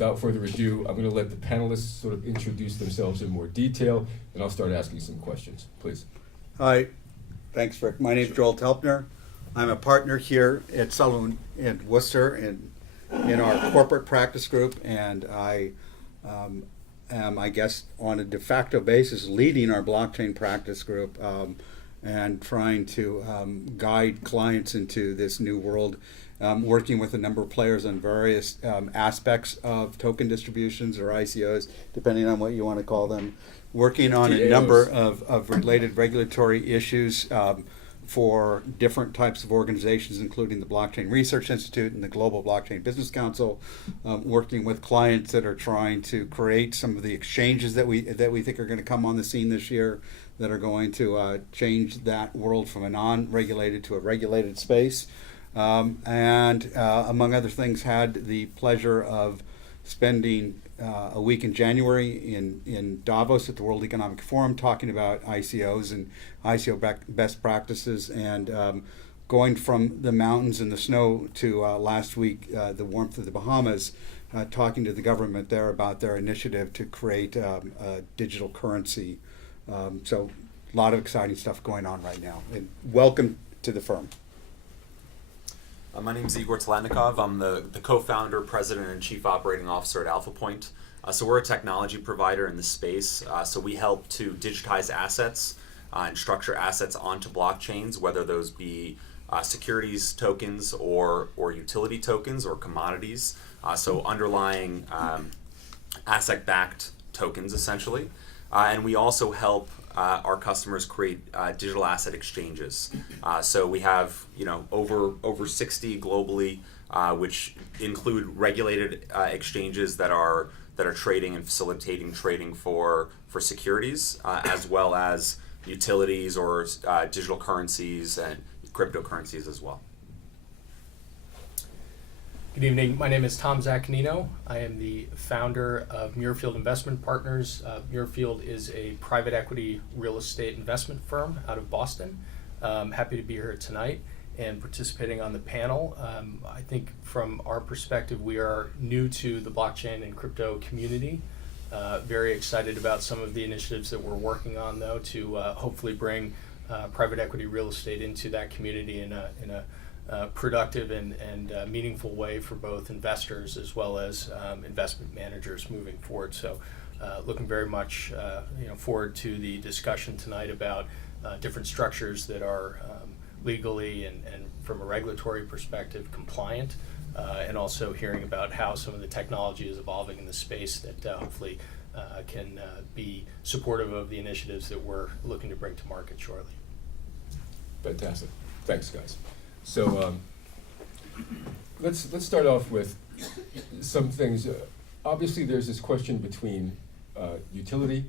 without further ado, I'm going to let the panelists sort of introduce themselves in more detail, and I'll start asking some questions. Please. Hi, thanks, Rick. My name's Joel Telpner. I'm a partner here at Sullivan in Worcester in our corporate practice group, and I am, I guess, on a de facto basis, leading our blockchain practice group and trying to guide clients into this new world, working with a number of players on various aspects of token distributions or ICOs, depending on what you want to call them, working on TAOs. a number of related regulatory issues for different types of organizations, including the Blockchain Research Institute and the Global Blockchain Business Council, working with clients that are trying to create some of the exchanges that we think are going to come on the scene this year, that are going to change that world from a non-regulated to a regulated space. And among other things, had the pleasure of spending a week in January in Davos at the World Economic Forum, talking about ICOs and ICO best practices, and going from the mountains and the snow to last week, the warmth of the Bahamas, talking to the government there about their initiative to create a digital currency. So a lot of exciting stuff going on right now. And welcome to the firm. My name is Igor Telyatnikov. I'm the co-founder, president, and chief operating officer at AlphaPoint. So we're a technology provider in this space. So we help to digitize assets and structure assets onto blockchains, whether those be securities tokens or utility tokens or commodities. So underlying asset-backed tokens, essentially. And we also help our customers create digital asset exchanges. So we have over 60 globally, which include regulated exchanges that are trading and facilitating trading for securities, as well as utilities or digital currencies and cryptocurrencies as well. Good evening. My name is Tom Zaccagnino. I am the founder of Muirfield Investment Partners. Muirfield is a private equity real estate investment firm out of Boston. Happy to be here tonight and participating on the panel. I think from our perspective, we are new to the blockchain and crypto community. Very excited about some of the initiatives that we're working on, though, to hopefully bring private equity real estate into that community in a productive and meaningful way for both investors as well as investment managers moving forward. So looking very much forward to the discussion tonight about different structures that are legally and from a regulatory perspective compliant, and also hearing about how some of the technology is evolving in the space that hopefully can be supportive of the initiatives that we're looking to bring to market shortly. Fantastic. Thanks, guys. So let's start off with some things. Obviously, there's this question between utility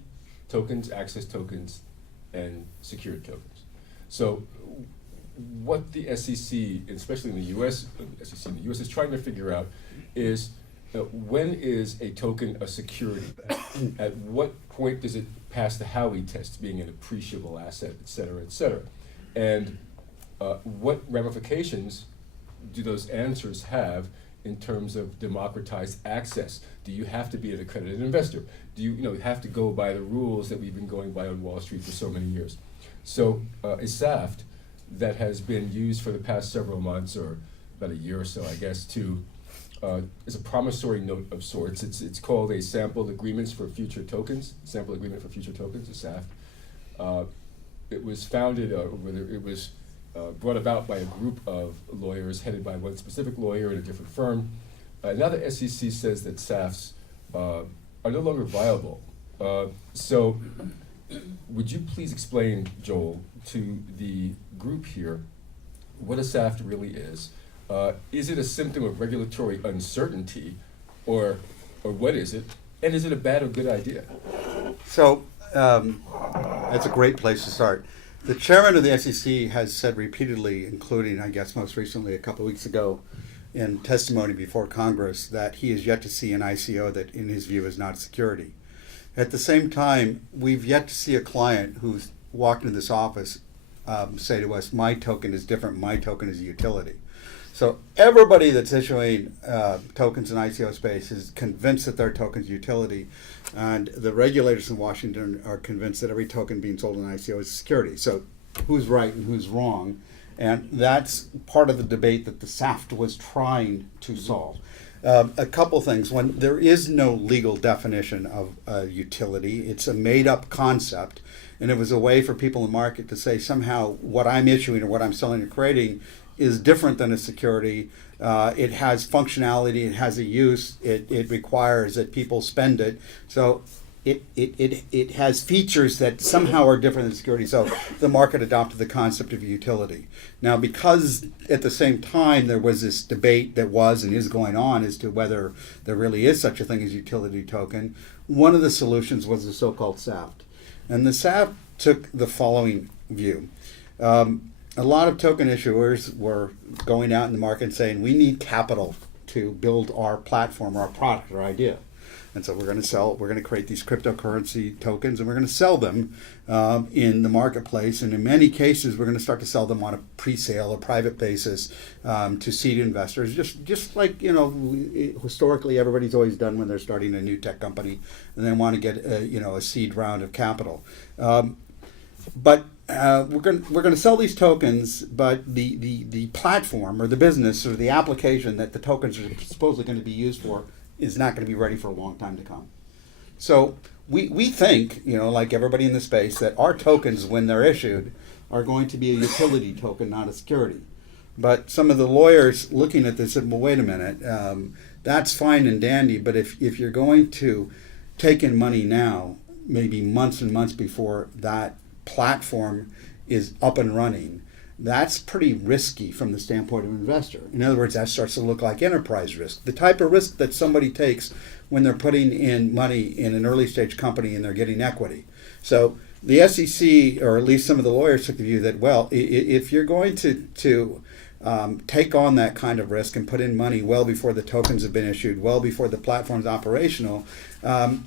tokens, access tokens, and secured tokens. So what the SEC, especially in the U.S., SEC in the U.S. is trying to figure out is when is a token a security? At what point does it pass the Howey test, being an appreciable asset, et cetera, et cetera? And what ramifications do those answers have in terms of democratized access? Do you have to be an accredited investor? Do you have to go by the rules that we've been going by on Wall Street for so many years? So a SAFT that has been used for the past several months, or about a year or so, I guess, is a promissory note of sorts. It's called a sample agreement for future tokens, a SAFT. It was founded, it was brought about by a group of lawyers headed by one specific lawyer in a different firm. Now the SEC says that SAFTs are no longer viable. So would you please explain, Joel, to the group here what a SAFT really is? Is it a symptom of regulatory uncertainty, or what is it? And is it a bad or good idea? So that's a great place to start. The chairman of the SEC has said repeatedly, including, I guess, most recently a couple of weeks ago in testimony before Congress, that he is yet to see an ICO that, in his view, is not a security. At the same time, we've yet to see a client who's walked into this office say to us, my token is different, my token is a utility. So everybody that's issuing tokens in ICO space is convinced that their token's utility, and the regulators in Washington are convinced that every token being sold in ICO is a security. So who's right and who's wrong? And that's part of the debate that the SAFT was trying to solve. A couple things. One, there is no legal definition of utility. It's a made-up concept, and it was a way for people in the market to say somehow what I'm issuing or what I'm selling or creating is different than a security. It has functionality, it has a use, it requires that people spend it. So it has features that somehow are different than security. So the market adopted the concept of utility. Now, because at the same time there was this debate that was and is going on as to whether there really is such a thing as utility token, one of the solutions was the so-called SAFT. And the SAFT took the following view. A lot of token issuers were going out in the market and saying, we need capital to build our platform, our product, our idea. And so we're going to create these cryptocurrency tokens, and we're going to sell them in the marketplace. And in many cases, we're going to start to sell them on a pre-sale or private basis to seed investors, just like, historically everybody's always done when they're starting a new tech company and they want to get a seed round of capital. But we're going to sell these tokens, but the platform or the business or the application that the tokens are supposedly going to be used for is not going to be ready for a long time to come. So we think, like everybody in the space, that our tokens, when they're issued, are going to be a utility token, not a security. But some of the lawyers looking at this said, well, wait a minute, that's fine and dandy, but if you're going to take in money now, maybe months and months before that platform is up and running, that's pretty risky from the standpoint of an investor. In other words, that starts to look like enterprise risk, the type of risk that somebody takes when they're putting in money in an early stage company and they're getting equity. So the SEC, or at least some of the lawyers, took the view that, well, if you're going to take on that kind of risk and put in money well before the tokens have been issued, well before the platform's operational,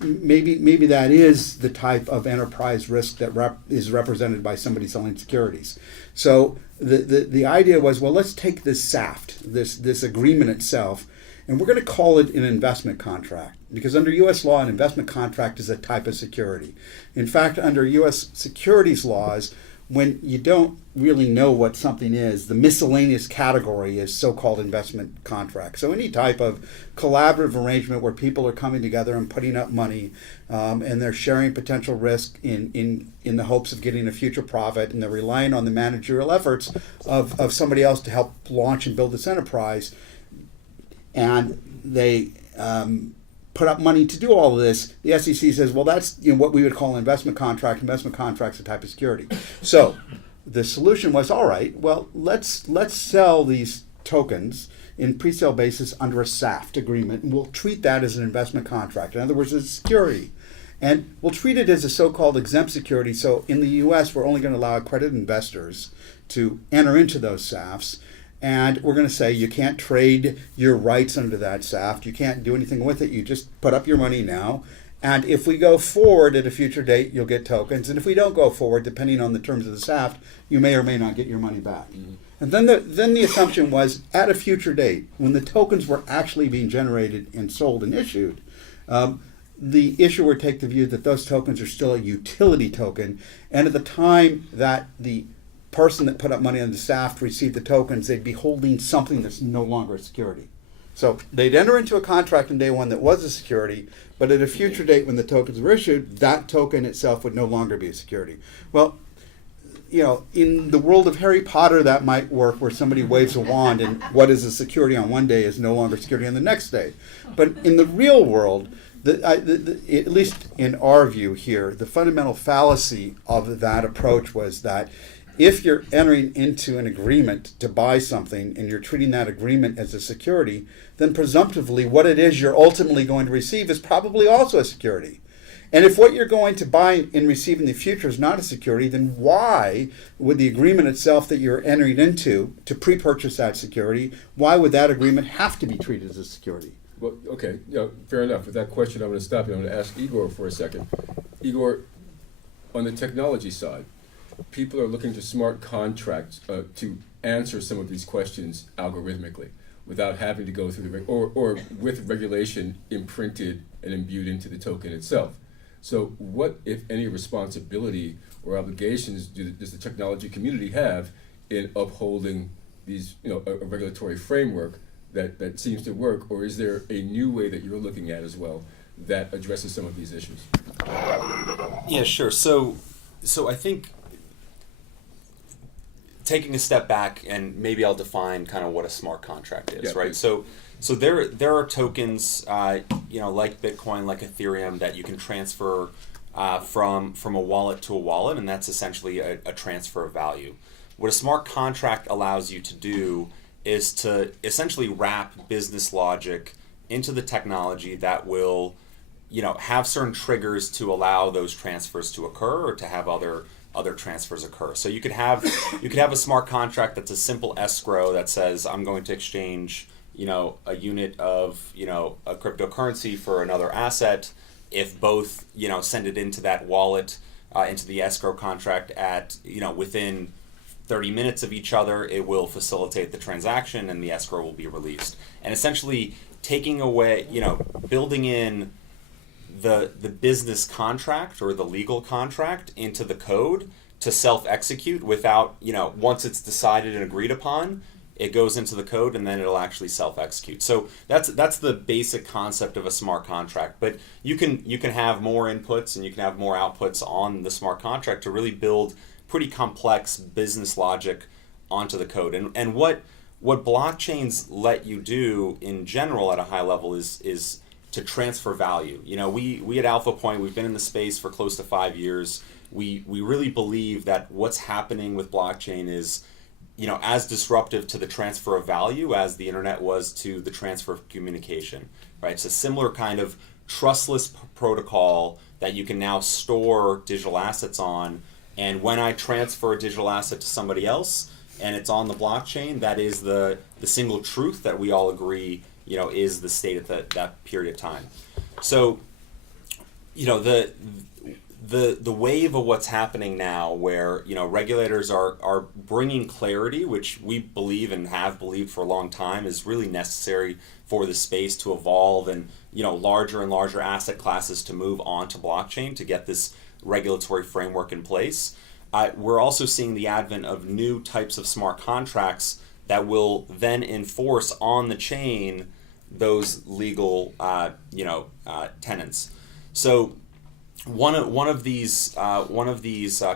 maybe that is the type of enterprise risk that is represented by somebody selling securities. So the idea was, well, let's take this SAFT, this agreement itself, and we're going to call it an investment contract, because under U.S. law, an investment contract is a type of security. In fact, under U.S. securities laws, when you don't really know what something is, the miscellaneous category is so-called investment contract. So any type of collaborative arrangement where people are coming together and putting up money, and they're sharing potential risk in the hopes of getting a future profit, and they're relying on the managerial efforts of somebody else to help launch and build this enterprise, and they put up money to do all of this, the SEC says, well, that's what we would call an investment contract. Investment contract's a type of security. So the solution was, all right, well, let's sell these tokens in pre-sale basis under a SAFT agreement, and we'll treat that as an investment contract. In other words, it's a security. And we'll treat it as a so-called exempt security. So in the U.S., we're only going to allow accredited investors to enter into those SAFTs. And we're going to say you can't trade your rights under that SAFT. You can't do anything with it. You just put up your money now. And if we go forward at a future date, you'll get tokens. And if we don't go forward, depending on the terms of the SAFT, you may or may not get your money back. Mm-hmm. And then the assumption was, at a future date, when the tokens were actually being generated and sold and issued, the issuer would take the view that those tokens are still a utility token. And at the time that the person that put up money on the SAFT received the tokens, they'd be holding something that's no longer a security. So they'd enter into a contract on day one that was a security, but at a future date when the tokens were issued, that token itself would no longer be a security. Well, in the world of Harry Potter, that might work, where somebody waves a wand and what is a security on one day is no longer security on the next day. But in the real world, at least in our view here, the fundamental fallacy of that approach was that if you're entering into an agreement to buy something and you're treating that agreement as a security, then presumptively what it is you're ultimately going to receive is probably also a security. And if what you're going to buy and receive in the future is not a security, then why would the agreement itself that you're entering into to pre-purchase that security, why would that agreement have to be treated as a security? Well, okay, fair enough. With that question, I'm going to stop you. I'm going to ask Igor for a second. Igor, on the technology side, people are looking to smart contracts to answer some of these questions algorithmically without having to go through or with regulation imprinted and imbued into the token itself. So what, if any, responsibility or obligations does the technology community have in upholding these, a regulatory framework that seems to work, or is there a new way that you're looking at as well that addresses some of these issues? Yeah, sure. So I think taking a step back, and maybe I'll define kind of what a smart contract is, Yeah, right? please. So there are tokens, like Bitcoin, like Ethereum, that you can transfer from a wallet to a wallet, and that's essentially a transfer of value. What a smart contract allows you to do is to essentially wrap business logic into the technology that will, have certain triggers to allow those transfers to occur or to have other transfers occur. So you could have a smart contract that's a simple escrow that says, I'm going to exchange, a unit of, a cryptocurrency for another asset. If both, send it into that wallet, into the escrow contract at, within 30 minutes of each other, it will facilitate the transaction and the escrow will be released. And essentially taking away, building in the business contract or the legal contract into the code to self-execute without, once it's decided and agreed upon, it goes into the code and then it'll actually self-execute. So that's the basic concept of a smart contract. But you can have more inputs and you can have more outputs on the smart contract to really build pretty complex business logic onto the code. And what blockchains let you do in general at a high level is to transfer value. We at AlphaPoint, we've been in the space for close to 5 years. We really believe that what's happening with blockchain is, as disruptive to the transfer of value as the internet was to the transfer of communication, right? It's a similar kind of trustless protocol that you can now store digital assets on. And when I transfer a digital asset to somebody else and it's on the blockchain, that is the single truth that we all agree, is the state at that period of time. So, the wave of what's happening now where, regulators are bringing clarity, which we believe and have believed for a long time is really necessary for the space to evolve and, larger and larger asset classes to move onto blockchain to get this regulatory framework in place. We're also seeing the advent of new types of smart contracts that will then enforce on the chain those legal, tenets. So one of these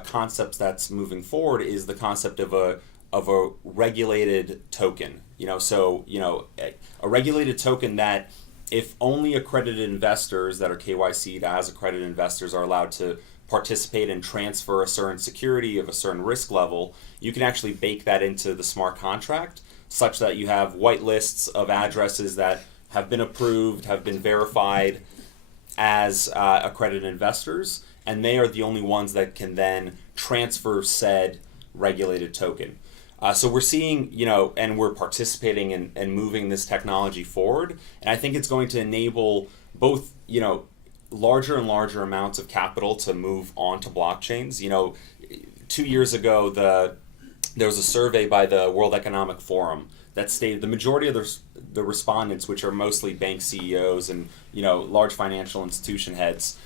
concepts that's moving forward is the concept of a regulated token. A regulated token that if only accredited investors that are KYC'd as accredited investors are allowed to participate and transfer a certain security of a certain risk level, you can actually bake that into the smart contract such that you have white lists of addresses that have been approved, have been verified as accredited investors, and they are the only ones that can then transfer said regulated token. So we're seeing, and we're participating in moving this technology forward, and I think it's going to enable both, larger and larger amounts of capital to move onto blockchains. 2 years ago, there was a survey by the World Economic Forum that stated the majority of the respondents, which are mostly bank CEOs and large financial institution heads,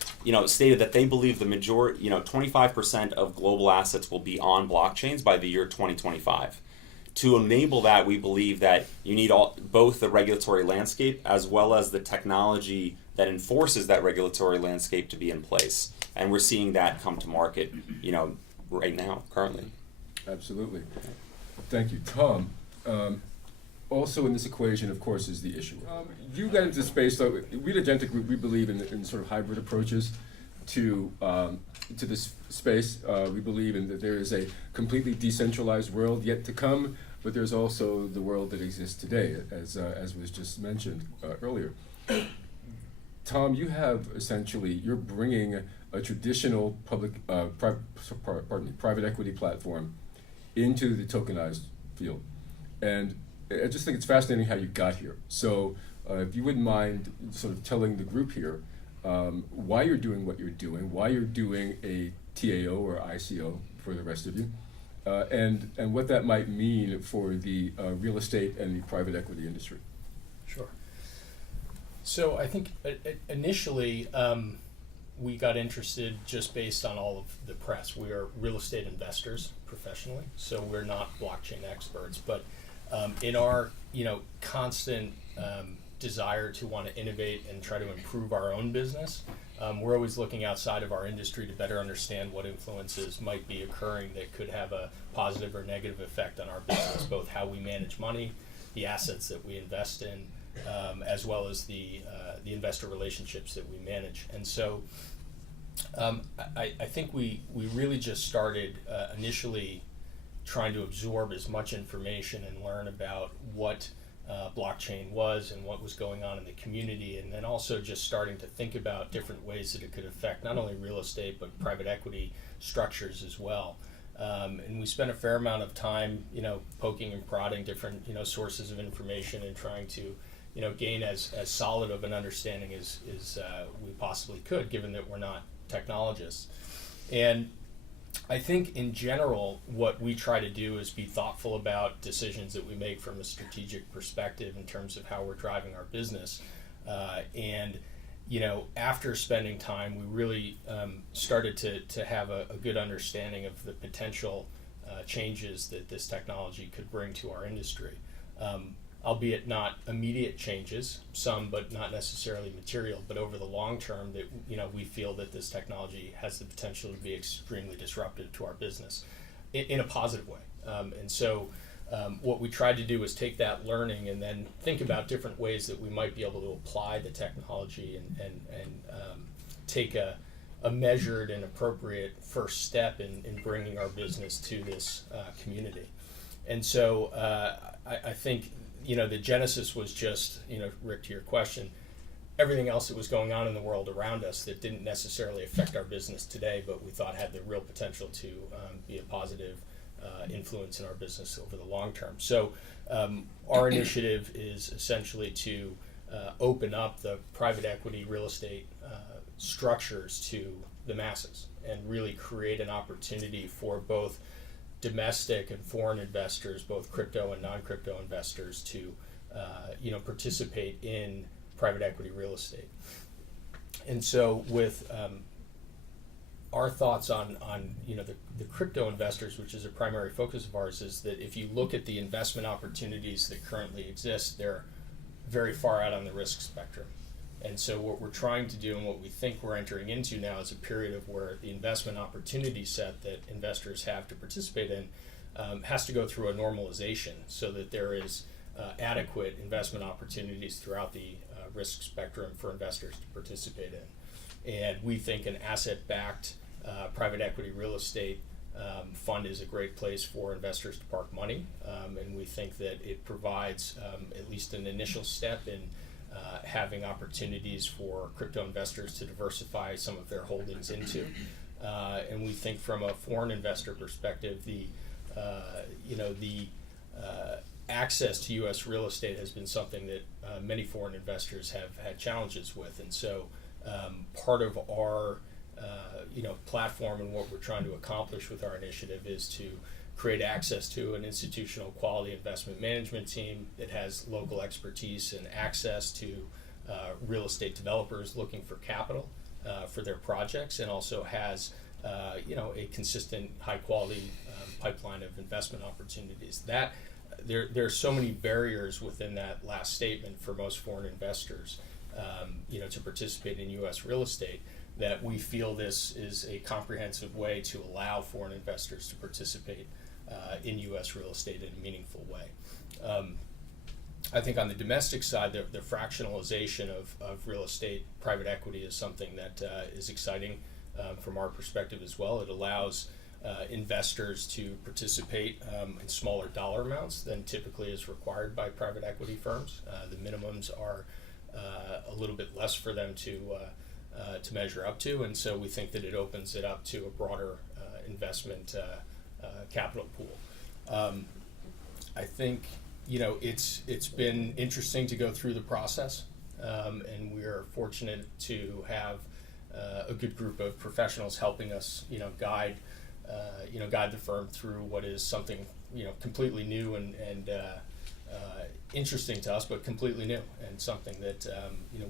stated that they believe the majority, 25% of global assets will be on blockchains by the year 2025. To enable that, we believe that you need both the regulatory landscape as well as the technology that enforces that regulatory landscape to be in place. And we're seeing that come to market, right now, currently. Absolutely. Thank you. Tom, also in this equation, of course, is the issuer. You got into space, so we at Agentic, we believe in sort of hybrid approaches to this space. We believe in that there is a completely decentralized world yet to come, but there's also the world that exists today, as was just mentioned earlier. Tom, you have essentially, you're bringing a traditional private equity platform into the tokenized field. And I just think it's fascinating how you got here. So if you wouldn't mind sort of telling the group here why you're doing what you're doing, why you're doing a TAO or ICO for the rest of you, and what that might mean for the real estate and the private equity industry. Sure. So I think initially we got interested just based on all of the press. We are real estate investors professionally, so we're not blockchain experts. But in our constant desire to want to innovate and try to improve our own business, we're always looking outside of our industry to better understand what influences might be occurring that could have a positive or negative effect on our business, both how we manage money, the assets that we invest in, as well as the investor relationships that we manage. And so I think we really just started initially trying to absorb as much information and learn about what blockchain was and what was going on in the community, and then also just starting to think about different ways that it could affect not only real estate but private equity structures as well. And we spent a fair amount of time, poking and prodding different, sources of information and trying to, gain as solid of an understanding as we possibly could, given that we're not technologists. And I think in general, what we try to do is be thoughtful about decisions that we make from a strategic perspective in terms of how we're driving our business. And after spending time, we really started to have a good understanding of the potential changes that this technology could bring to our industry. Albeit not immediate changes, some, but not necessarily material, but over the long term that, we feel that this technology has the potential to be extremely disruptive to our business in a positive way. And so what we tried to do was take that learning and then think about different ways that we might be able to apply the technology and take a measured and appropriate first step in bringing our business to this community. And so I think the genesis was just, Rick, to your question, everything else that was going on in the world around us that didn't necessarily affect our business today, but we thought had the real potential to be a positive influence in our business over the long term. So our initiative is essentially to open up the private equity real estate structures to the masses and really create an opportunity for both domestic and foreign investors, both crypto and non-crypto investors, to participate in private equity real estate. And so with our thoughts on the crypto investors, which is a primary focus of ours, is that if you look at the investment opportunities that currently exist, they're very far out on the risk spectrum. And so what we're trying to do and what we think we're entering into now is a period of where the investment opportunity set that investors have to participate in has to go through a normalization so that there is adequate investment opportunities throughout the risk spectrum for investors to participate in. And we think an asset-backed private equity real estate fund is a great place for investors to park money. And we think that it provides at least an initial step in having opportunities for crypto investors to diversify some of their holdings into. And we think from a foreign investor perspective, the access to U.S. real estate has been something that many foreign investors have had challenges with. And so part of our platform and what we're trying to accomplish with our initiative is to create access to an institutional quality investment management team that has local expertise and access to real estate developers looking for capital for their projects, and also has a consistent high quality pipeline of investment opportunities. That there are so many barriers within that last statement for most foreign investors to participate in U.S. real estate, that we feel this is a comprehensive way to allow foreign investors to participate in U.S. real estate in a meaningful way. I think on the domestic side, the fractionalization of real estate private equity is something that is exciting from our perspective as well. It allows investors to participate in smaller dollar amounts than typically is required by private equity firms. The minimums are a little bit less for them to measure up to, and so we think that it opens it up to a broader investment capital pool. I think it's been interesting to go through the process, and we are fortunate to have a good group of professionals helping us guide guide the firm through what is something completely new and interesting to us, but completely new, and something that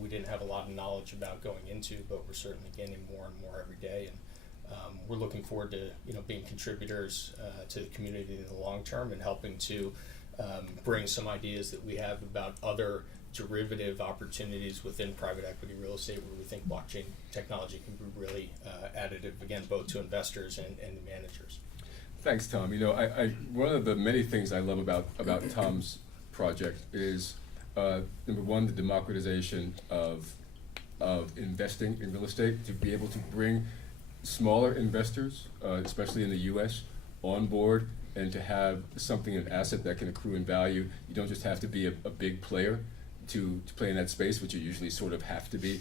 we didn't have a lot of knowledge about going into, but we're certainly gaining more and more every day, and we're looking forward to being contributors to the community in the long term and helping to bring some ideas that we have about other derivative opportunities within private equity real estate, where we think blockchain technology can be really additive, again, both to investors and the managers. Thanks, Tom. I one of the many things I love about Tom's project is number one, the democratization of investing in real estate, to be able to bring smaller investors, especially in the U.S., on board, and to have something, an asset that can accrue in value. You don't just have to be a big player to play in that space, which you usually sort of have to be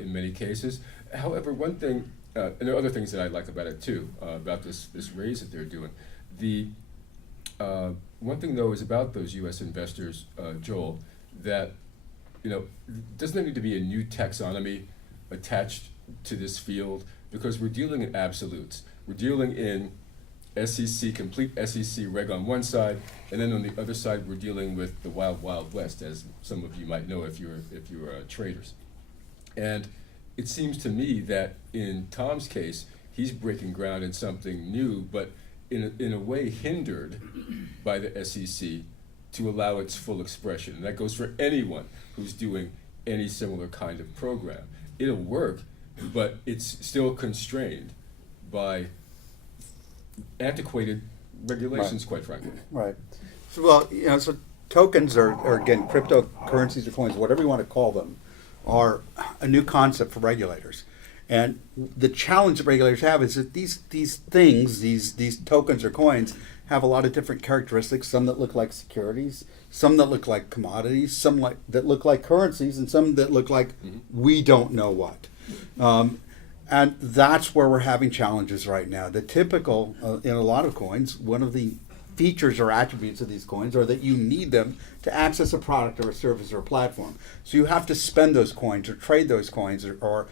in many cases. However, one thing, and there are other things that I like about it too, about this raise that they're doing. The one thing though is about those U.S. investors, Joel, that doesn't there need to be a new taxonomy attached to this field, because we're dealing in absolutes. We're dealing in SEC, complete SEC reg on one side, and then on the other side we're dealing with the wild, wild west, as some of you might know if you're traders. And it seems to me that in Tom's case, he's breaking ground in something new, but in a way hindered by the SEC to allow its full expression. And that goes for anyone who's doing any similar kind of program. It'll work, but it's still constrained by antiquated regulations, quite frankly. Right. So, so tokens or again, cryptocurrencies or coins, whatever you want to call them, are a new concept for regulators. And the challenge that regulators have is that these things, these tokens or coins, have a lot of different characteristics. Some that look like securities, some that look like commodities, some that look like currencies, and some that look like we don't know what. And that's where we're having challenges right now. The typical, in a lot of coins, one of the features or attributes of these coins are that you need them to access a product or a service or a platform. So you have to spend those coins or trade those coins or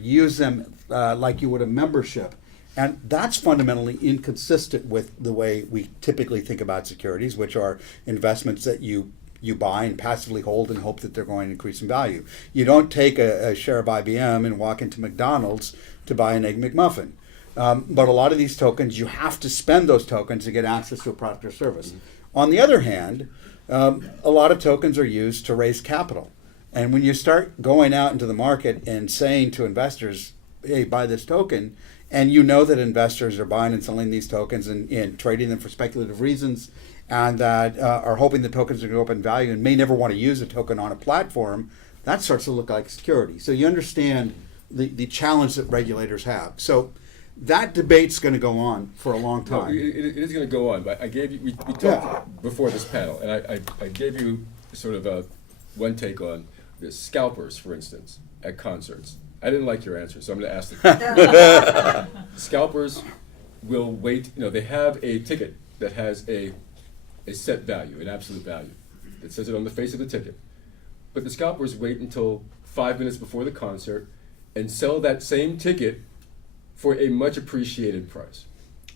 use them like you would a membership. And that's fundamentally inconsistent with the way we typically think about securities, which are investments that you buy and passively hold and hope that they're going to increase in value. You don't take a share of IBM and walk into McDonald's to buy an Egg McMuffin. But a lot of these tokens, you have to spend those tokens to get access to a product or service. On the other hand, a lot of tokens are used to raise capital. And when you start going out into the market and saying to investors, hey, buy this token, and you know that investors are buying and selling these tokens and trading them for speculative reasons, and that are hoping the tokens are going to go up in value and may never want to use a token on a platform, that starts to look like security. So you understand the challenge that regulators have. So that debate's going to go on for a long time. No, it is going to go on, but I gave you, we talked before this panel, and I gave you sort of one take on the scalpers, for instance, at concerts. I didn't like your answer, so I'm going to ask the scalpers will wait, they have a ticket that has a set value, an absolute value. It says it on the face of the ticket. But the scalpers wait until 5 minutes before the concert and sell that same ticket for a much appreciated price.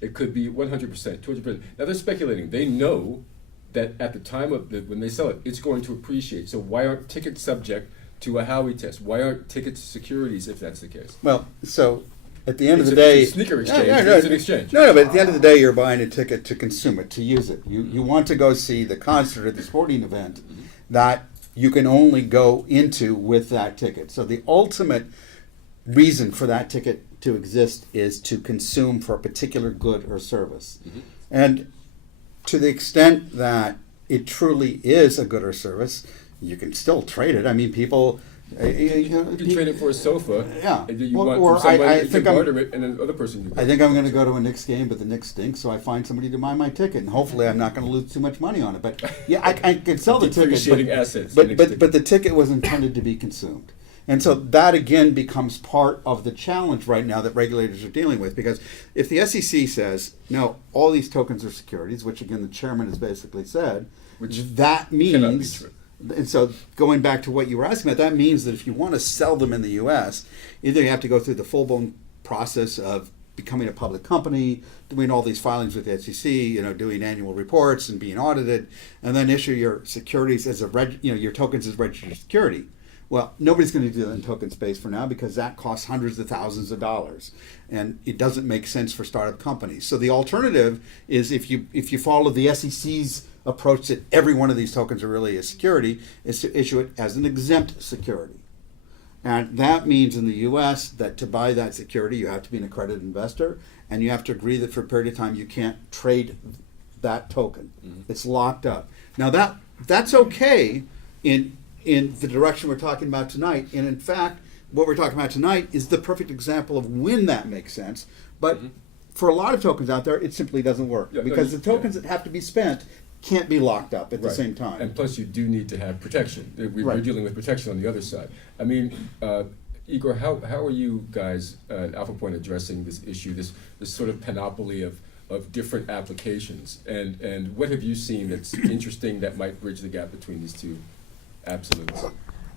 It could be 100%, 200%. Now they're speculating. They know that at the time of when they sell it, it's going to appreciate. So why aren't tickets subject to a Howey test? Why aren't tickets securities if that's the case? Well, so at the end of the day, it's a sneaker exchange. It's an exchange. No, but at the end of the day, you're buying a ticket to consume it, to use it. You want to go see the concert or the sporting event that you can only go into with that ticket. So the ultimate reason for that ticket to exist is to consume for a particular good or service. And to the extent that it truly is a good or service, you can still trade it. I mean, people... You can trade it for a sofa. Yeah. You Or want from somebody, I you think can barter it, and then other person can. I think I'm going to go to a Knicks game, but the Knicks stink, so I find somebody to buy my ticket, and hopefully I'm not going to lose too much money on it. But yeah, I can sell the ticket, Depreciating assets. but the ticket was intended to be consumed. And so that again becomes part of the challenge right now that regulators are dealing with, because if the SEC says, no, all these tokens are securities, which again the chairman has basically said, Which that cannot be means, true. and so going back to what you were asking about, that means that if you want to sell them in the U.S., either you have to go through the full-blown process of becoming a public company, doing all these filings with the SEC, doing annual reports and being audited, and then issue your securities as your tokens as registered security. Well, nobody's going to do that in token space for now because that costs hundreds of thousands of dollars, and it doesn't make sense for startup companies. So the alternative is if you follow the SEC's approach that every one of these tokens are really a security, is to issue it as an exempt security. And that means in the US that to buy that security, you have to be an accredited investor, and you have to agree that for a period of time you can't trade that token. It's locked up. Now that's okay in the direction we're talking about tonight. And in fact, what we're talking about tonight is the perfect example of when that makes sense. But for a lot of tokens out there, it simply doesn't work because the tokens that have to be spent can't be locked up at the same time. And plus, you do need to have protection. We're dealing with protection on the other side. I mean, Igor, how are you guys at AlphaPoint addressing this issue, this sort of panoply of different applications? And what have you seen that's interesting that might bridge the gap between these two absolutes?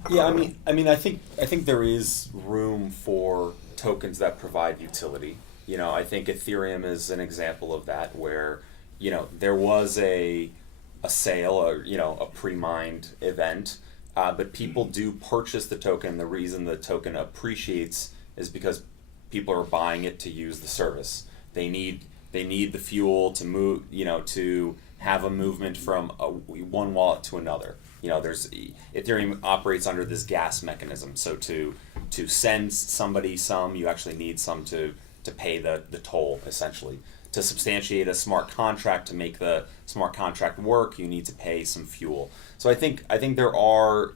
Yeah, I think there is room for tokens that provide utility. I think Ethereum is an example of that, where there was a sale or a pre-mined event, but people do purchase the token. The reason the token appreciates is because people are buying it to use the service. They need the fuel to move, to have a movement from one wallet to another. Ethereum operates under this gas mechanism. So to send somebody some, you actually need some to pay the toll, essentially. To substantiate a smart contract, to make the smart contract work, you need to pay some fuel. So I think there are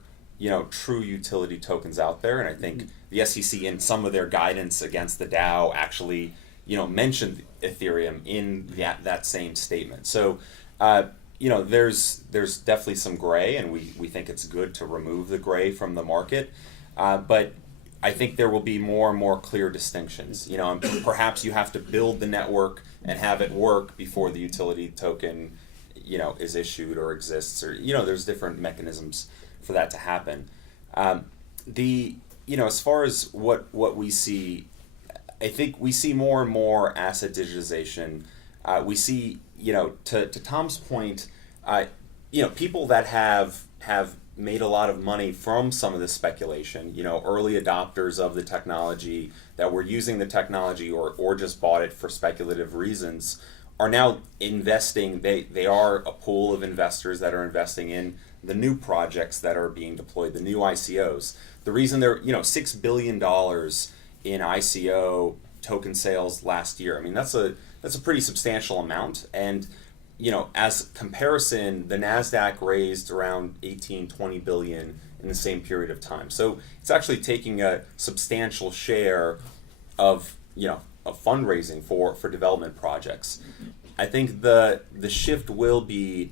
true utility tokens out there, and I think the SEC in some of their guidance against the DAO actually mentioned Ethereum in that same statement. So there's definitely some gray, and we think it's good to remove the gray from the market, but I think there will be more and more clear distinctions. And perhaps you have to build the network and have it work before the utility token, is issued or exists, or there's different mechanisms for that to happen. As far as what we see, I think we see more and more asset digitization. We see, to Tom's point, people that have made a lot of money from some of this speculation, early adopters of the technology that were using the technology or just bought it for speculative reasons, are now investing. They are a pool of investors that are investing in the new projects that are being deployed, the new ICOs. The reason they're, $6 billion in ICO token sales last year. I mean, that's a pretty substantial amount. And as comparison, the NASDAQ raised around 20 billion in the same period of time. So it's actually taking a substantial share of fundraising for development projects. I think the shift will be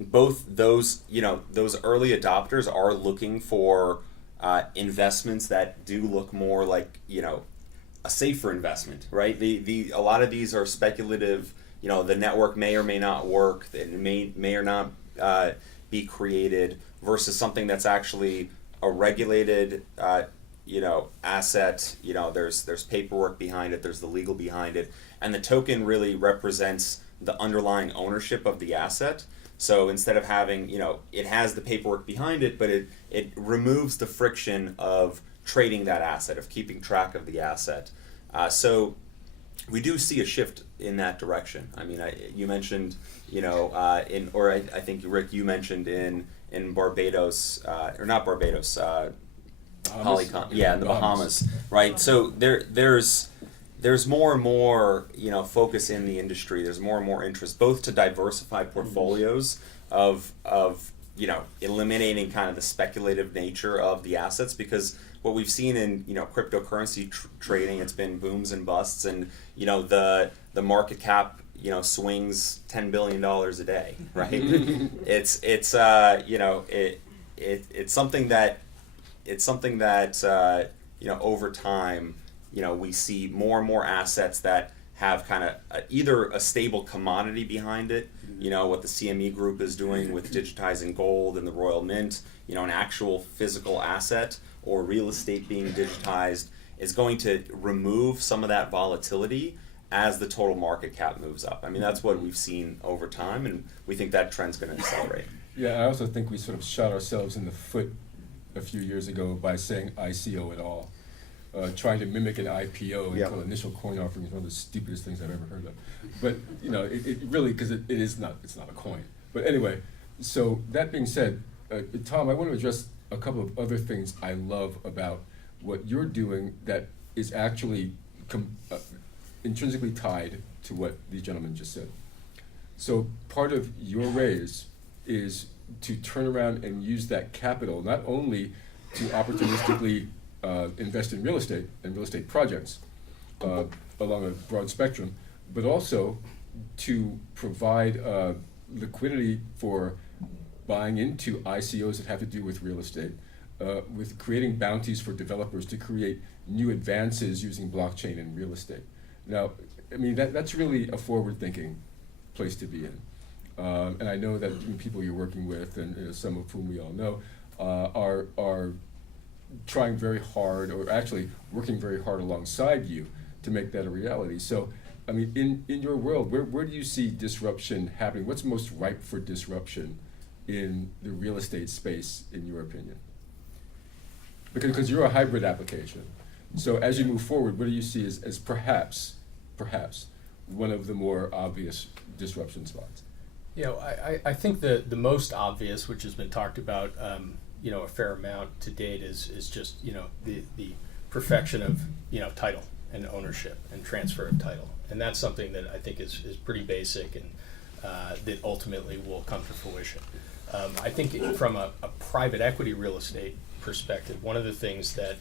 both those early adopters are looking for investments that do look more like a safer investment, right? A lot of these are speculative. The network may or may not work. It may or not be created versus something that's actually a regulated, asset. There's paperwork behind it. There's the legal behind it, and the token really represents the underlying ownership of the asset. So instead of having, it has the paperwork behind it, but it removes the friction of trading that asset, of keeping track of the asset. So we do see a shift in that direction. I mean, you mentioned, I think Rik, you mentioned in Barbados, or not Barbados, Polycon, in the Bahamas, right? So there's more and more, focus in the industry. There's more and more interest, both to diversify portfolios of eliminating kind of the speculative nature of the assets, because what we've seen in cryptocurrency trading, it's been booms and busts, and the market cap swings $10 billion a day, right? it's something that over time we see more and more assets that have kind of either a stable commodity behind it, what the CME group is doing with digitizing gold and the Royal Mint, an actual physical asset or real estate being digitized is going to remove some of that volatility as the total market cap moves up. I mean, that's what we've seen over time, and we think that trend's going to accelerate. Yeah, I also think we sort of shot ourselves in the foot a few years ago by saying ICO at all. Trying to mimic an IPO and Yeah. call initial coin offering is one of the stupidest things I've ever heard of. But you know, it really, because it is not, it's not a coin. But anyway, so that being said, Tom, I want to address a couple of other things I love about what you're doing that is actually intrinsically tied to what these gentlemen just said. So part of your raise is to turn around and use that capital not only to opportunistically invest in real estate and real estate projects along a broad spectrum, but also to provide liquidity for buying into ICOs that have to do with real estate, with creating bounties for developers to create new advances using blockchain and real estate. Now, I mean, that's really a forward-thinking place to be in. And I know that people you're working with, and some of whom we all know, are trying very hard, or actually working very hard alongside you to make that a reality. So, I mean, in your world, where do you see disruption happening? What's most ripe for disruption in the real estate space, in your opinion? Because you're a hybrid application. So as you move forward, what do you see as perhaps one of the more obvious disruption spots? You know, I think the most obvious, which has been talked about, a fair amount to date, is just, the perfection of, title and ownership and transfer of title. And that's something that I think is pretty basic and that ultimately will come to fruition. I think from a private equity real estate perspective, one of the things that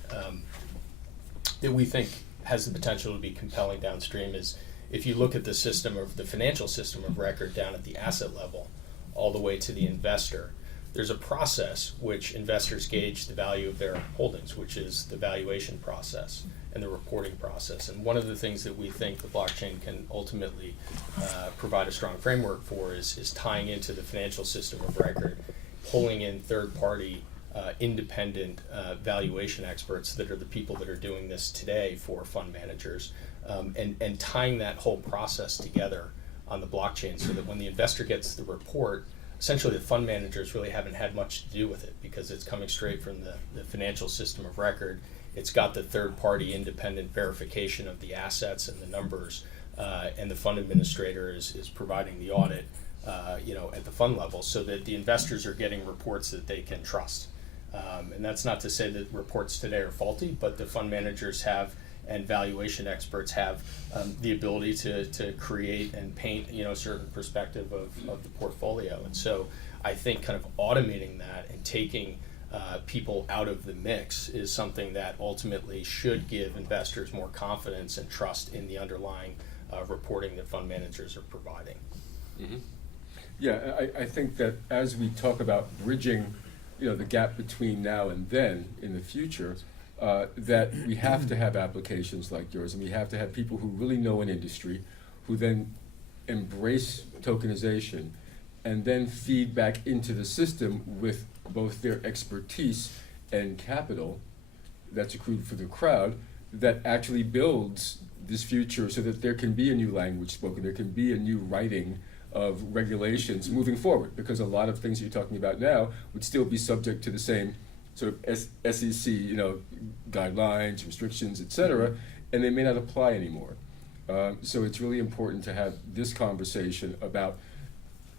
we think has the potential to be compelling downstream is if you look at the system of the financial system of record down at the asset level all the way to the investor, there's a process which investors gauge the value of their holdings, which is the valuation process and the reporting process. And one of the things that we think the blockchain can ultimately provide a strong framework for is tying into the financial system of record, pulling in third-party independent valuation experts that are the people that are doing this today for fund managers, and tying that whole process together on the blockchain so that when the investor gets the report, essentially the fund managers really haven't had much to do with it because it's coming straight from the financial system of record. It's got the third-party independent verification of the assets and the numbers, and the fund administrator is providing the audit at the fund level so that the investors are getting reports that they can trust. And that's not to say that reports today are faulty, but the fund managers have and valuation experts have the ability to create and paint a certain perspective of the portfolio. And so I think kind of automating that and taking people out of the mix is something that ultimately should give investors more confidence and trust in the underlying reporting that fund managers are providing. Mm-hmm. Yeah, I think that as we talk about bridging the gap between now and then in the future, that we have to have applications like yours, and we have to have people who really know an industry, who then embrace tokenization, and then feed back into the system with both their expertise and capital that's accrued for the crowd that actually builds this future so that there can be a new language spoken, there can be a new writing of regulations moving forward, because a lot of things you're talking about now would still be subject to the same sort of SEC, guidelines, restrictions, et cetera, and they may not apply anymore. So it's really important to have this conversation about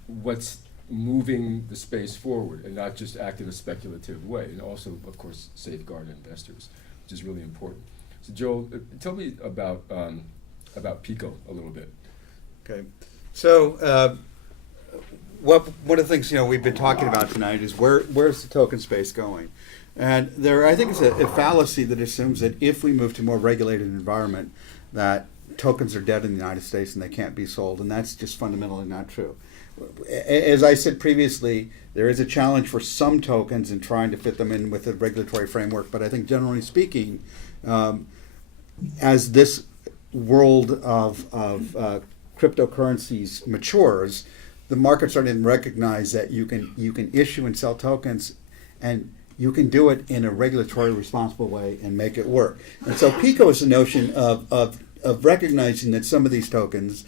what's moving the space forward and not just act in a speculative way, and also, of course, safeguard investors, which is really important. So Joel, tell me about Pico a little bit. Okay. So one of the things we've been talking about tonight is where's the token space going, and I think it's a fallacy that assumes that if we move to a more regulated environment, that tokens are dead in the United States and they can't be sold, and that's just fundamentally not true. As I said previously, there is a challenge for some tokens in trying to fit them in with the regulatory framework, but I think generally speaking, as this world of cryptocurrencies matures, the market's starting to recognize that you can issue and sell tokens, and you can do it in a regulatory responsible way and make it work. And so Pico is the notion of of recognizing that some of these tokens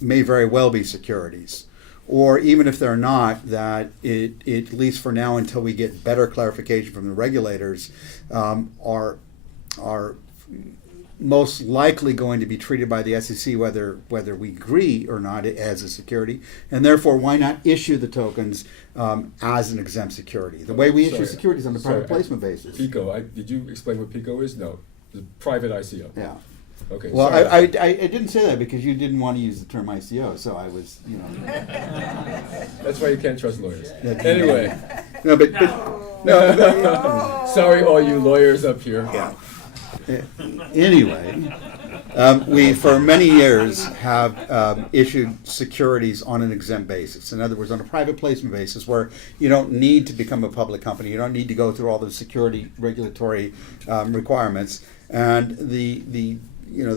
may very well be securities. Or even if they're not, that it, at least for now, until we get better clarification from the regulators, are most likely going to be treated by the SEC, whether we agree or not, as a security. And therefore, why not issue the tokens as an exempt security? The way we issue securities on a private placement basis. PICO, did you explain what PICO is? No, the private ICO. Yeah. Okay. Well, sorry. I didn't say that because you didn't want to use the term ICO, so I was, That's why you can't trust lawyers. Anyway. No, but No. Sorry, all you lawyers up here. yeah. Anyway, we for many years have issued securities on an exempt basis. In other words, on a private placement basis, where you don't need to become a public company, you don't need to go through all the security regulatory requirements. And the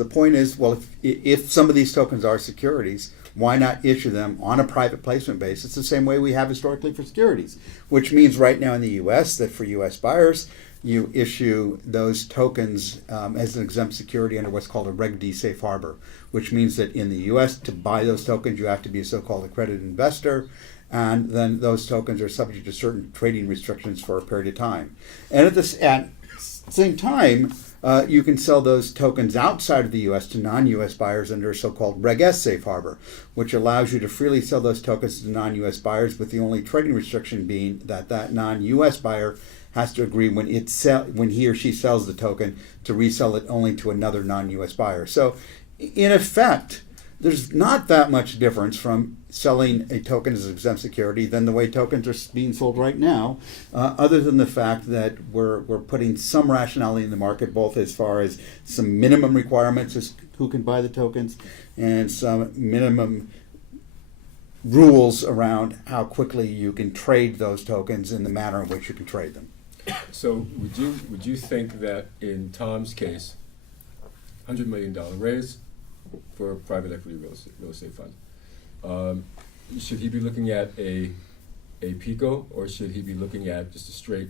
point is, well, if some of these tokens are securities, why not issue them on a private placement basis the same way we have historically for securities? Which means right now in the U.S. that for U.S. buyers, you issue those tokens as an exempt security under what's called a Reg D safe harbor, which means that in the U.S. to buy those tokens, you have to be a so-called accredited investor, and then those tokens are subject to certain trading restrictions for a period of time. And at the same time, you can sell those tokens outside of the U.S. to non-U.S. buyers under a so-called Reg S safe harbor, which allows you to freely sell those tokens to non-U.S. buyers, with the only trading restriction being that non-U.S. buyer has to agree when he or she sells the token to resell it only to another non-U.S. buyer. So, in effect, there's not that much difference from selling a token as an exempt security than the way tokens are being sold right now, other than the fact that we're putting some rationality in the market, both as far as some minimum requirements as who can buy the tokens and some minimum rules around how quickly you can trade those tokens in the manner in which you can trade them. So would you think that in Tom's case, $100 million raise for a private equity real estate fund, should he be looking at a PICO, or should he be looking at just a straight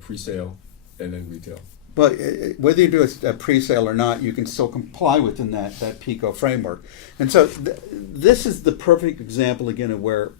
pre-sale and then retail? But whether you do a pre-sale or not, you can still comply within that PICO framework. And so this is the perfect example, again, of where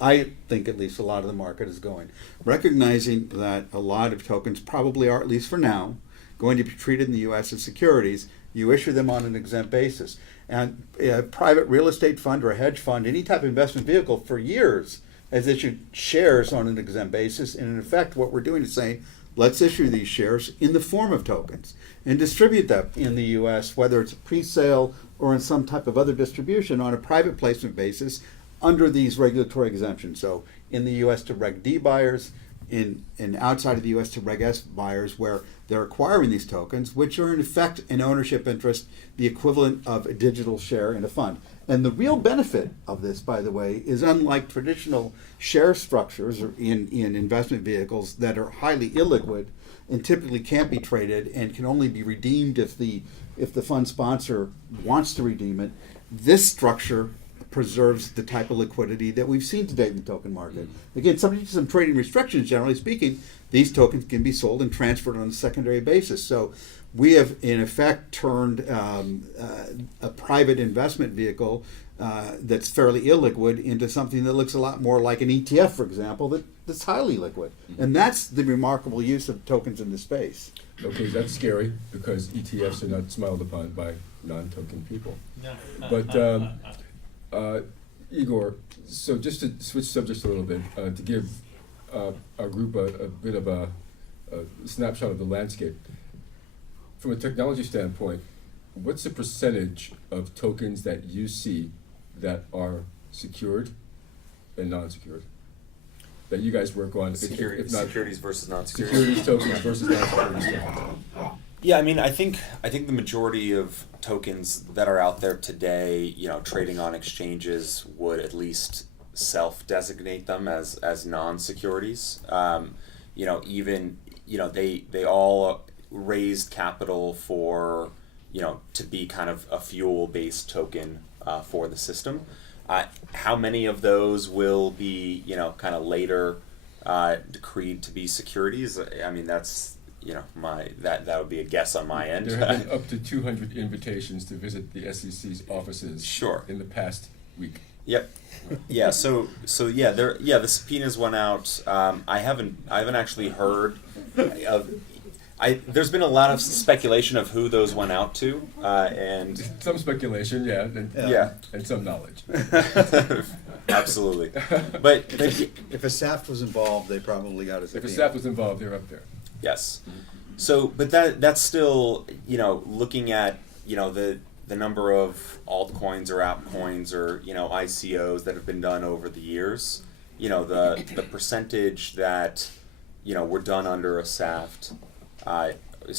I think at least a lot of the market is going. Recognizing that a lot of tokens probably are, at least for now, going to be treated in the U.S. as securities, you issue them on an exempt basis. And a private real estate fund or a hedge fund, any type of investment vehicle for years has issued shares on an exempt basis. And in effect, what we're doing is saying, let's issue these shares in the form of tokens and distribute them in the U.S., whether it's a pre-sale or in some type of other distribution on a private placement basis under these regulatory exemptions. So in the U.S. to Reg D buyers, in outside of the U.S. to Reg S buyers, where they're acquiring these tokens, which are in effect an ownership interest, the equivalent of a digital share in a fund. And the real benefit of this, by the way, is unlike traditional share structures or in investment vehicles that are highly illiquid and typically can't be traded and can only be redeemed if the fund sponsor wants to redeem it. This structure preserves the type of liquidity that we've seen today in the token market. Again, subject to some trading restrictions, generally speaking, these tokens can be sold and transferred on a secondary basis. So we have, in effect, turned a private investment vehicle that's fairly illiquid into something that looks a lot more like an ETF, for example, that's highly liquid. And that's the remarkable use of tokens in this space. Okay, that's scary because ETFs are not smiled upon by non-token people. But Igor, so just to switch subjects a little bit, to give our group a bit of a snapshot of the landscape. From a technology standpoint, what's the percentage of tokens that you see that are secured and non-secured? That you guys work on, if not Securities versus non-securities. securities tokens versus non-securities tokens? Yeah, I mean, I think the majority of tokens that are out there today, trading on exchanges would at least self-designate them as non-securities. They all raised capital for to be kind of a fuel-based token for the system. How many of those will be kind of later decreed to be securities? I mean, that's that would be a guess on my end. There have been up to 200 invitations to visit the SEC's offices Sure. in the past week. Yep. Yeah. So yeah. The subpoenas went out. I haven't actually heard of. There's been a lot of speculation of who those went out to, and Some speculation, yeah, and, yeah, and some knowledge. absolutely. But If a SAF was involved, they probably got a If subpoena. a staff was involved, they're up there. yes. So, but that's still, looking at, the number of altcoins or app coins or, ICOs that have been done over the years, the percentage that, were done under a SAFT is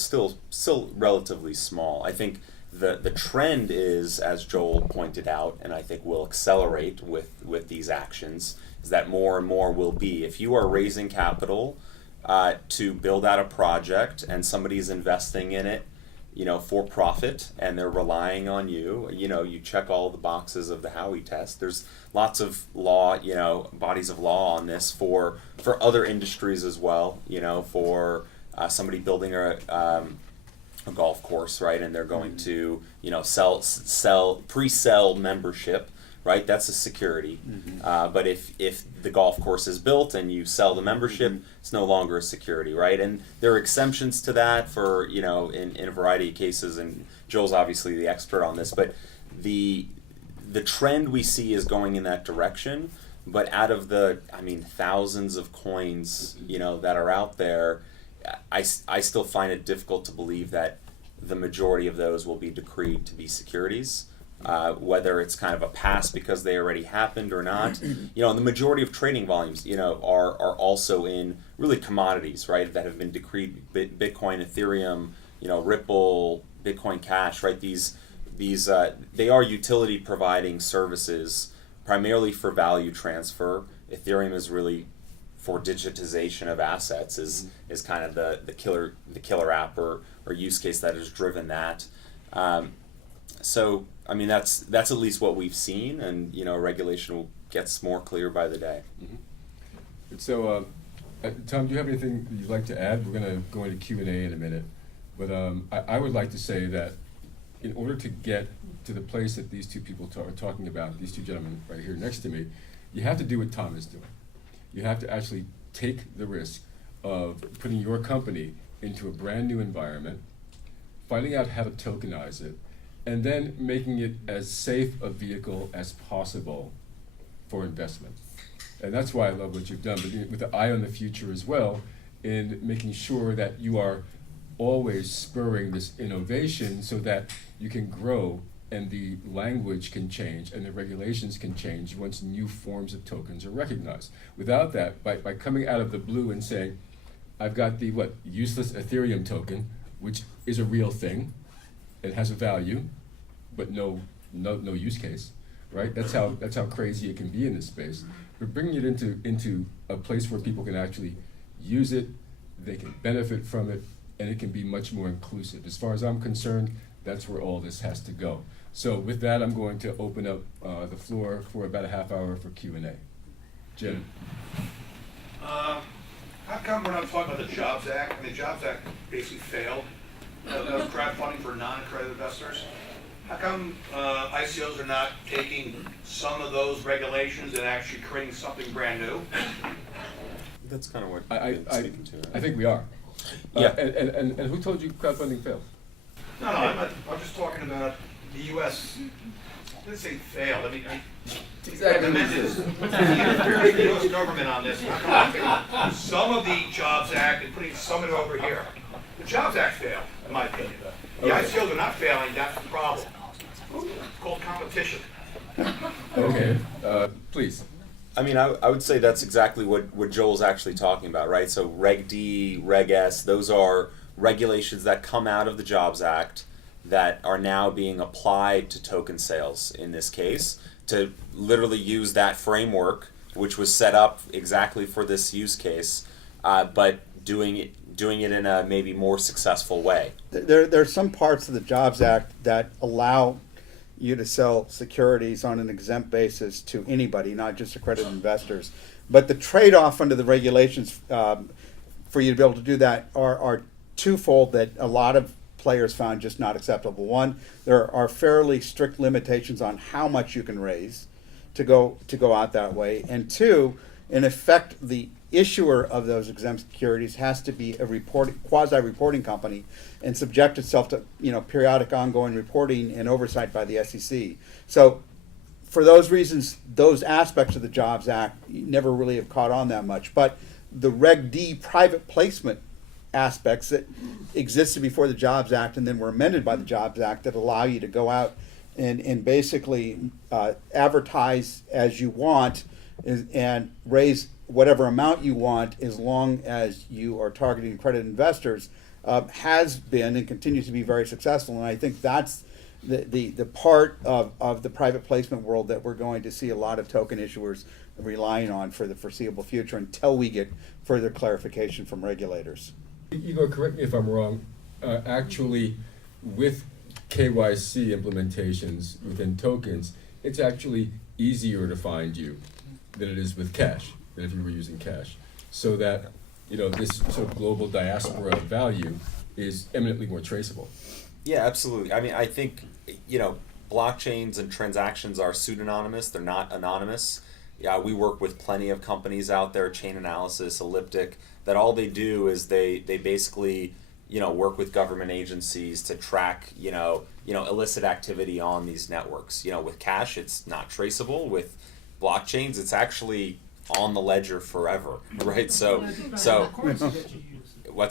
still relatively small. I think the trend is, as Joel pointed out, and I think will accelerate with these actions, is that more and more will be, if you are raising capital to build out a project and somebody's investing in it, for profit, and they're relying on you, you check all the boxes of the Howey test. There's lots of law, bodies of law on this for other industries as well, for somebody building a golf course, right, and they're going to, pre-sell membership, right? That's a security. But if the golf course is built and you sell the membership, it's no longer a security, right? And there are exemptions to that for, in a variety of cases, and Joel's obviously the expert on this, but the trend we see is going in that direction. But out of the, thousands of coins, that are out there, I still find it difficult to believe that the majority of those will be decreed to be securities. Whether it's kind of a pass because they already happened or not, the majority of trading volumes, are also in really commodities, right, that have been decreed. Bitcoin, Ethereum, Ripple, Bitcoin Cash, right? These they are utility providing services primarily for value transfer. Ethereum is really for digitization of assets. Is kind of the killer app or use case that has driven that. So that's at least what we've seen, and regulation gets more clear by the day. And so, Tom, do you have anything you'd like to add? We're going to go into Q&A in a minute, but I would like to say that in order to get to the place that these two people are talking about, these two gentlemen right here next to me, you have to do what Tom is doing. You have to actually take the risk of putting your company into a brand new environment, finding out how to tokenize it, and then making it as safe a vehicle as possible for investment. And that's why I love what you've done, but with the eye on the future as well, in making sure that you are always spurring this innovation so that you can grow and the language can change and the regulations can change once new forms of tokens are recognized. Without that, by coming out of the blue and saying, I've got the useless Ethereum token, which is a real thing, it has a value, but no use case, right? That's how crazy it can be in this space. We're bringing it into a place where people can actually use it, they can benefit from it, and it can be much more inclusive. As far as I'm concerned, that's where all this has to go. So with that, I'm going to open up the floor for about a half hour for Q&A. Jim. How come we're not talking about the Jobs Act? I mean, the Jobs Act basically failed. Crowdfunding for non-accredited investors. How come ICOs are not taking some of those regulations and actually creating something brand new? That's kind of what I I'm speaking to. Right? I think we are. Yeah. And who told you crowdfunding failed? No, I'm just talking about the U.S. I didn't say failed. I mean, recommended the U.S. government on this. Some of the Jobs Act and putting some of it over here. The Jobs Act failed, in my opinion. The ICOs are not failing. That's the problem. It's called competition. Okay, please. I would say that's exactly what Joel's actually talking about, right? So Reg D, Reg S, those are regulations that come out of the Jobs Act that are now being applied to token sales in this case, to literally use that framework, which was set up exactly for this use case, but doing it in a maybe more successful way. There are some parts of the Jobs Act that allow you to sell securities on an exempt basis to anybody, not just accredited investors. But the trade-off under the regulations for you to be able to do that are twofold that a lot of players found just not acceptable. One, there are fairly strict limitations on how much you can raise to go out that way, and two, in effect, the issuer of those exempt securities has to be a quasi-reporting company and subject itself to periodic ongoing reporting and oversight by the SEC. So for those reasons, those aspects of the Jobs Act never really have caught on that much. But the Reg D private placement aspects that existed before the Jobs Act and then were amended by the Jobs Act that allow you to go out and basically advertise as you want and raise whatever amount you want as long as you are targeting accredited investors has been and continues to be very successful. And I think that's the part of the private placement world that we're going to see a lot of token issuers relying on for the foreseeable future until we get further clarification from regulators. Igor, correct me if I'm wrong, actually with KYC implementations within tokens, it's actually easier to find you than it is with cash, than if you were using cash. So that, this sort of global diaspora of value is eminently more traceable. Yeah, absolutely. I mean, I think, blockchains and transactions are pseudonymous. They're not anonymous. Yeah, we work with plenty of companies out there, Chain Analysis, Elliptic, that all they do is they basically, work with government agencies to track, illicit activity on these networks. With cash, it's not traceable. With blockchains, it's actually on the ledger forever, right? So, what's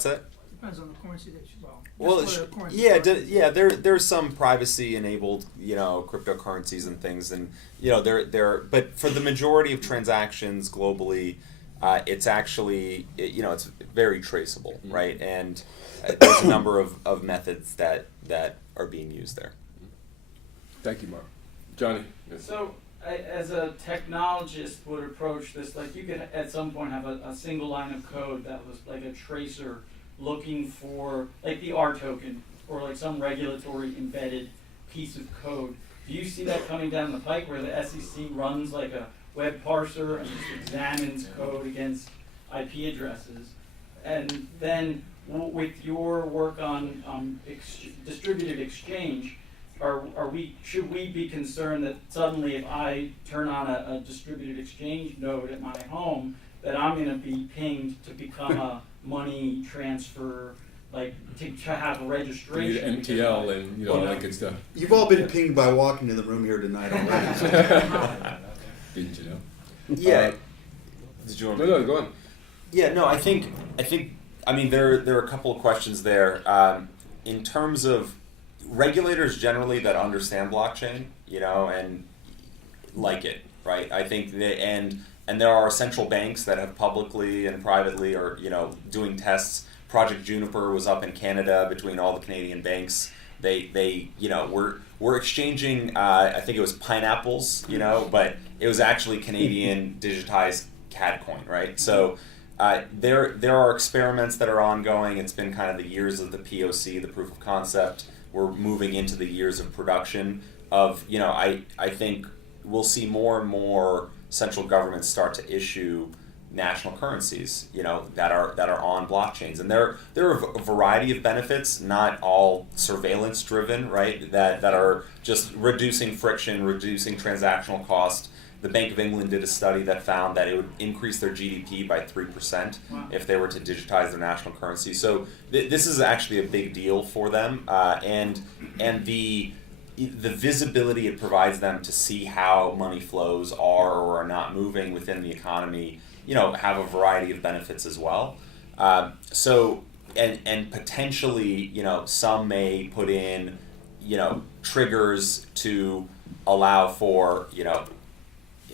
that? Depends on the currency that you there's some privacy enabled, cryptocurrencies and things, and but for the majority of transactions globally, it's actually it's very traceable, right? And there's a number of methods that are being used there. Thank you, Mark. Johnny. So, as a technologist would approach this, like you could at some point have a single line of code that was like a tracer looking for like the R token or like some regulatory embedded piece of code. Do you see that coming down the pike where the SEC runs like a web parser and just examines code against IP addresses? And then with your work on distributed exchange, should we be concerned that suddenly if I turn on a distributed exchange node at my home, that I'm going to be pinged to become a money transfer, like to have a registration? You need MTL and all that good stuff. You've all been pinged by walking in the room here tonight already. Didn't you know? Yeah. Did you want to? No, go on. Yeah, no, I think. I mean, there are a couple of questions there. In terms of regulators generally that understand blockchain, and like it, right? I think and there are central banks that have publicly and privately or doing tests. Project Juniper was up in Canada between all the Canadian banks. They we're exchanging I think it was pineapples, but it was actually Canadian digitized CAD coin, right? So there are experiments that are ongoing. It's been kind of the years of the POC, the proof of concept. We're moving into the years of production of, I think we'll see more and more central governments start to issue national currencies, that are on blockchains. And there are a variety of benefits, not all surveillance driven, right? That are just reducing friction, reducing transactional cost. The Bank of England did a study that found that it would increase their GDP by 3% if they were to digitize their national currency. So this is actually a big deal for them, and the visibility it provides them to see how money flows are or are not moving within the economy, have a variety of benefits as well. So potentially, some may put in, triggers to allow for,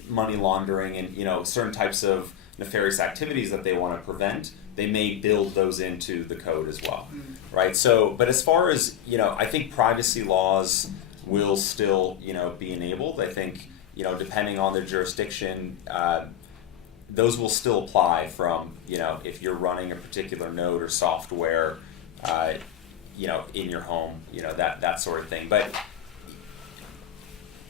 money laundering and certain types of nefarious activities that they want to prevent. They may build those into the code as well, right? So, but as far as I think privacy laws will still be enabled. I think depending on the jurisdiction, those will still apply from if you're running a particular node or software, in your home, that sort of thing. But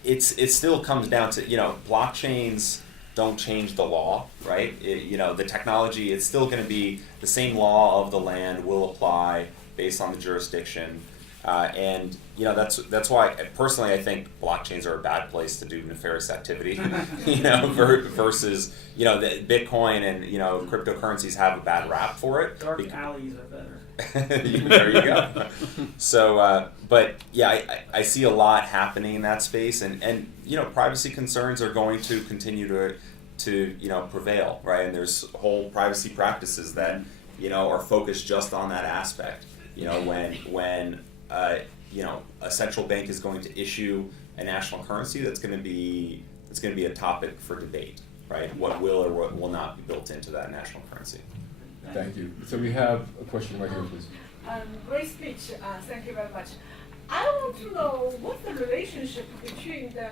it still comes down to blockchains don't change the law, right? The technology, it's still going to be the same law of the land will apply based on the jurisdiction. And that's why personally I think blockchains are a bad place to do nefarious activity. Versus the Bitcoin and cryptocurrencies have a bad rap for it. Dark alleys are better. There you go. So, but yeah, I see a lot happening in that space, and privacy concerns are going to continue to prevail, right? And there's whole privacy practices that are focused just on that aspect. When a central bank is going to issue a national currency, that's going to be a topic for debate, right? What will or what will not be built into that national currency. Thank you. So we have a question right here, please. Great speech. Thank you very much. I want to know what's the relationship between the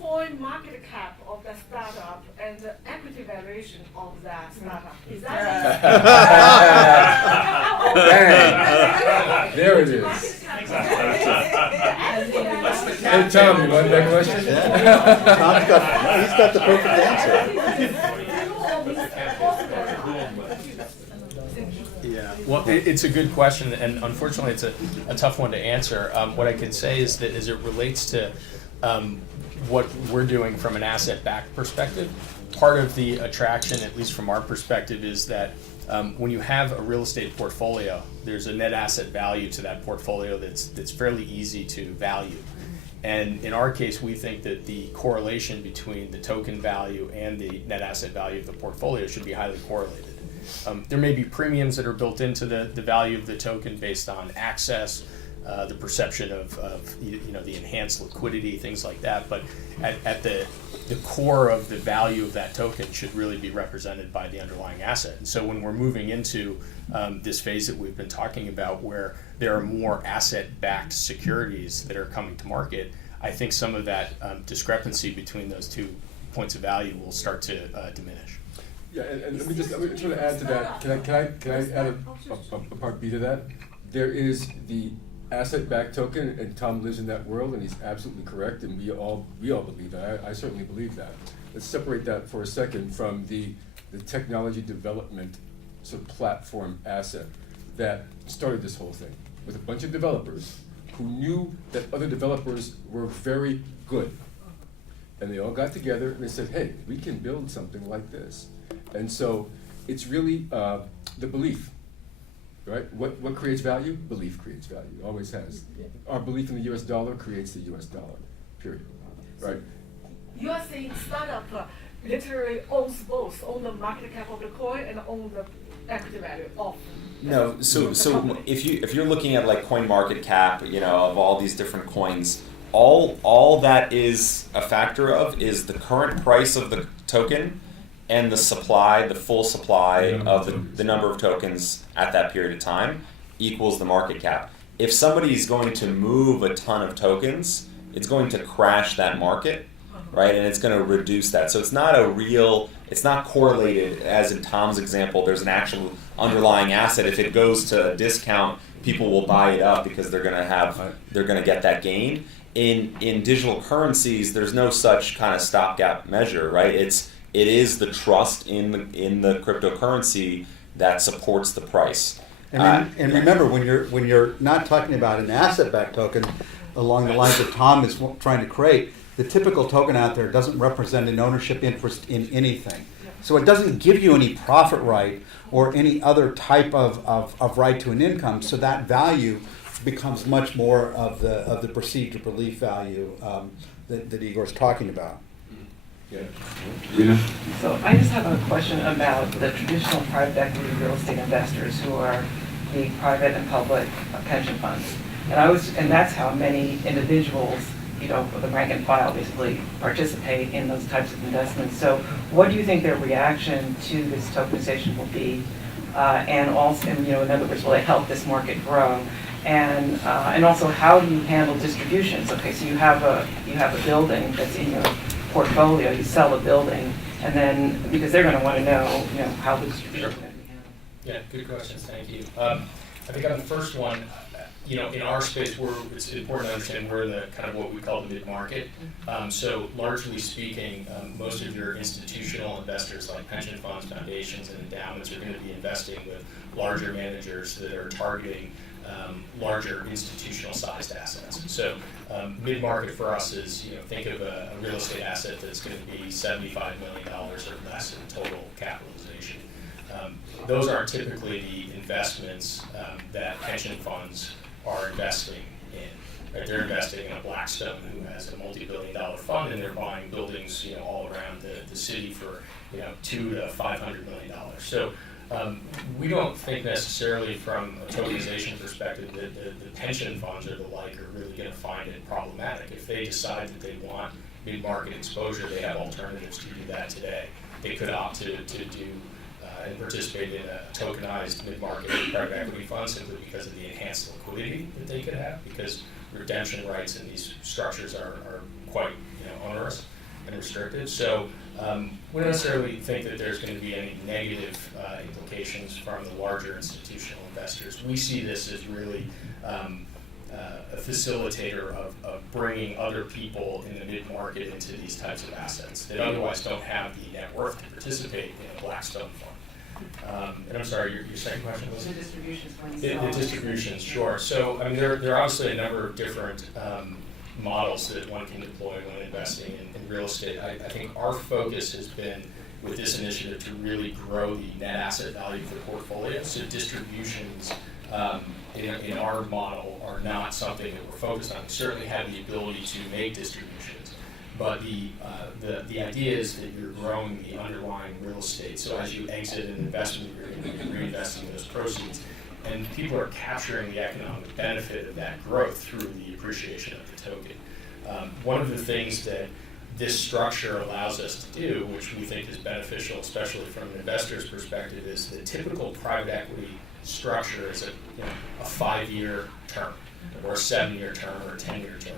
coin market cap of the startup and the equity valuation of that startup. Is that There it is. Hey, Tom, you want that question? Yeah. He's got the perfect answer. Yeah, well, it's a good question, and unfortunately, it's a tough one to answer. What I can say is that as it relates to what we're doing from an asset-backed perspective, part of the attraction, at least from our perspective, is that when you have a real estate portfolio, there's a net asset value to that portfolio that's fairly easy to value. And in our case, we think that the correlation between the token value and the net asset value of the portfolio should be highly correlated. There may be premiums that are built into the value of the token based on access, the perception of the enhanced liquidity, things like that. But at the core of the value of that token should really be represented by the underlying asset. And so when we're moving into this phase that we've been talking about, where there are more asset-backed securities that are coming to market, I think some of that discrepancy between those two points of value will start to diminish. Yeah, and let me just add to that. Can I add a part B to that? There is the asset-backed token, and Tom lives in that world, and he's absolutely correct, and we all believe that. I certainly believe that. Let's separate that for a second from the technology development sort of platform asset that started this whole thing with a bunch of developers who knew that other developers were very good. And they all got together and they said, hey, we can build something like this. And so it's really the belief, right? What creates value? Belief creates value, always has. Our belief in the US dollar creates the US dollar, period, right? You are saying startup literally owns both, own the market cap of the coin and own the equity value of. No, so if you're looking at like coin market cap, of all these different coins, all that is a factor of is the current price of the token and the supply, the full supply of the number of tokens at that period of time equals the market cap. If somebody's going to move a ton of tokens, it's going to crash that market, right? And it's going to reduce that. So it's not correlated, as in Tom's example, there's an actual underlying asset. If it goes to a discount, people will buy it up because they're going to get that gain. In digital currencies, there's no such kind of stopgap measure, right? It is the trust in the cryptocurrency that supports the price. And remember, when you're not talking about an asset-backed token along the lines that Tom is trying to create, the typical token out there doesn't represent an ownership interest in anything. So it doesn't give you any profit right or any other type of right to an income. So that value becomes much more of the perceived or belief value that Igor's talking about. Yeah. So I just have a question about the traditional private equity real estate investors who are the private and public pension funds. And that's how many individuals, the rank and file basically participate in those types of investments. So what do you think their reaction to this tokenization will be? And also, in other words, will it help this market grow? And also, how do you handle distributions? Okay, so you have a building that's in your portfolio, you sell a building, and then, because they're going to want to know, how the distribution is going to be handled. Yeah, good questions, thank you. I think on the first one, in our space, it's important to understand we're in the kind of what we call the mid-market. So largely speaking, most of your institutional investors like pension funds, foundations, and endowments are going to be investing with larger managers that are targeting larger institutional sized assets. So mid-market for us is, think of a real estate asset that's going to be $75 million or less in total capitalization. Those aren't typically the investments that pension funds are investing in. Right? They're investing in a Blackstone who has a multi-billion-dollar fund, and they're buying buildings, all around the city for, $200 to $500 million. So we don't think necessarily from a tokenization perspective that the pension funds or the like are really going to find it problematic. If they decide that they want mid-market exposure, they have alternatives to do that today. They could opt to do and participate in a tokenized mid-market private equity fund simply because of the enhanced liquidity that they could have, because redemption rights in these structures are quite onerous and restricted. So we don't necessarily think that there's going to be any negative implications from the larger institutional investors. We see this as really a facilitator of bringing other people in the mid-market into these types of assets that otherwise don't have the net worth to participate in a Blackstone fund. And I'm sorry, your second question was? The distributions. The distributions, sure. So there are obviously a number of different models that one can deploy when investing in real estate. I think our focus has been with this initiative to really grow the net asset value of the portfolio. So distributions in our model are not something that we're focused on. We certainly have the ability to make distributions, but the idea is that you're growing the underlying real estate. So as you exit an investment, you're going to be reinvesting those proceeds. And people are capturing the economic benefit of that growth through the appreciation of the token. One of the things that this structure allows us to do, which we think is beneficial, especially from an investor's perspective, is the typical private equity structure is a 5-year term, or a 7-year term, or a 10-year term.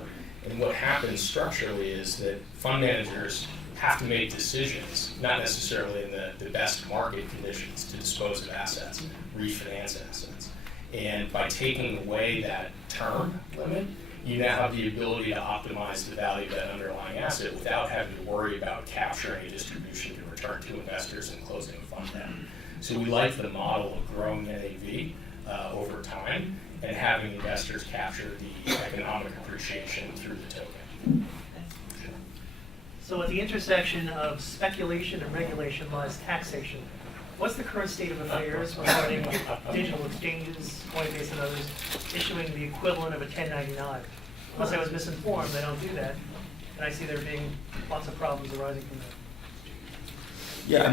And what happens structurally is that fund managers have to make decisions, not necessarily in the best market conditions, to dispose of assets, refinance assets. And by taking away that term limit, you now have the ability to optimize the value of that underlying asset without having to worry about capturing a distribution to return to investors and closing a fund down. So we like the model of growing NAV over time and having investors capture the economic appreciation through the token. So at the intersection of speculation and regulation lies taxation. What's the current state of affairs regarding digital exchanges, Coinbase and others, issuing the equivalent of a 1099? Unless I was misinformed, they don't do that. And I see there being lots of problems arising from that. Yeah,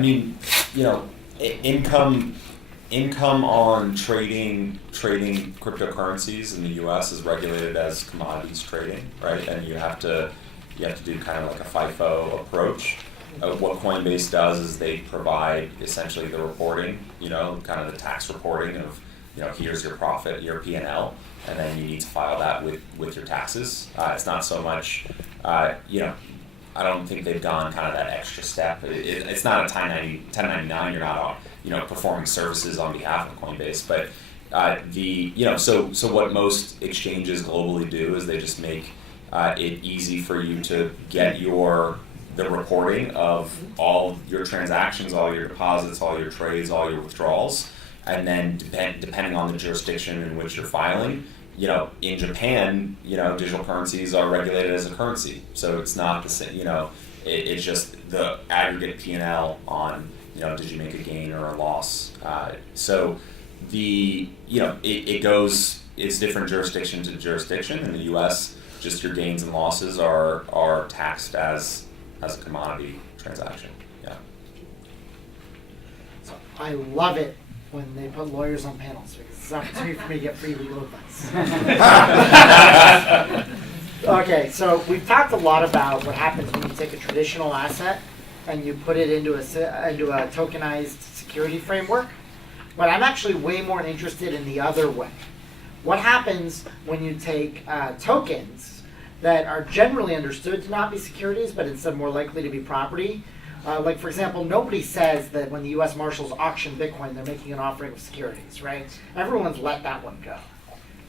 income on trading cryptocurrencies in the U.S. is regulated as commodities trading, right? And you have to do kind of like a FIFO approach. What Coinbase does is they provide essentially the reporting, kind of the tax reporting of, here's your profit, your P&L, and then you need to file that with your taxes. It's not so much, I don't think they've gone kind of that extra step. It's not a 1099. You're not, performing services on behalf of Coinbase. But so what most exchanges globally do is they just make it easy for you to get the reporting of all your transactions, all your deposits, all your trades, all your withdrawals, and then depending on the jurisdiction in which you're filing. In Japan, digital currencies are regulated as a currency, so it's not the same. It's just the aggregate P&L on, did you make a gain or a loss? So it goes. It's different jurisdiction to jurisdiction. In the U.S., just your gains and losses are taxed as a commodity transaction. Yeah. So I love it when they put lawyers on panels because it's an opportunity for me to get free legal advice. Okay, so we've talked a lot about what happens when you take a traditional asset and you put it into a tokenized security framework, but I'm actually way more interested in the other way. What happens when you take tokens that are generally understood to not be securities, but instead more likely to be property? Like, for example, nobody says that when the U.S. Marshals auction Bitcoin, they're making an offering of securities, right? Everyone's let that one go.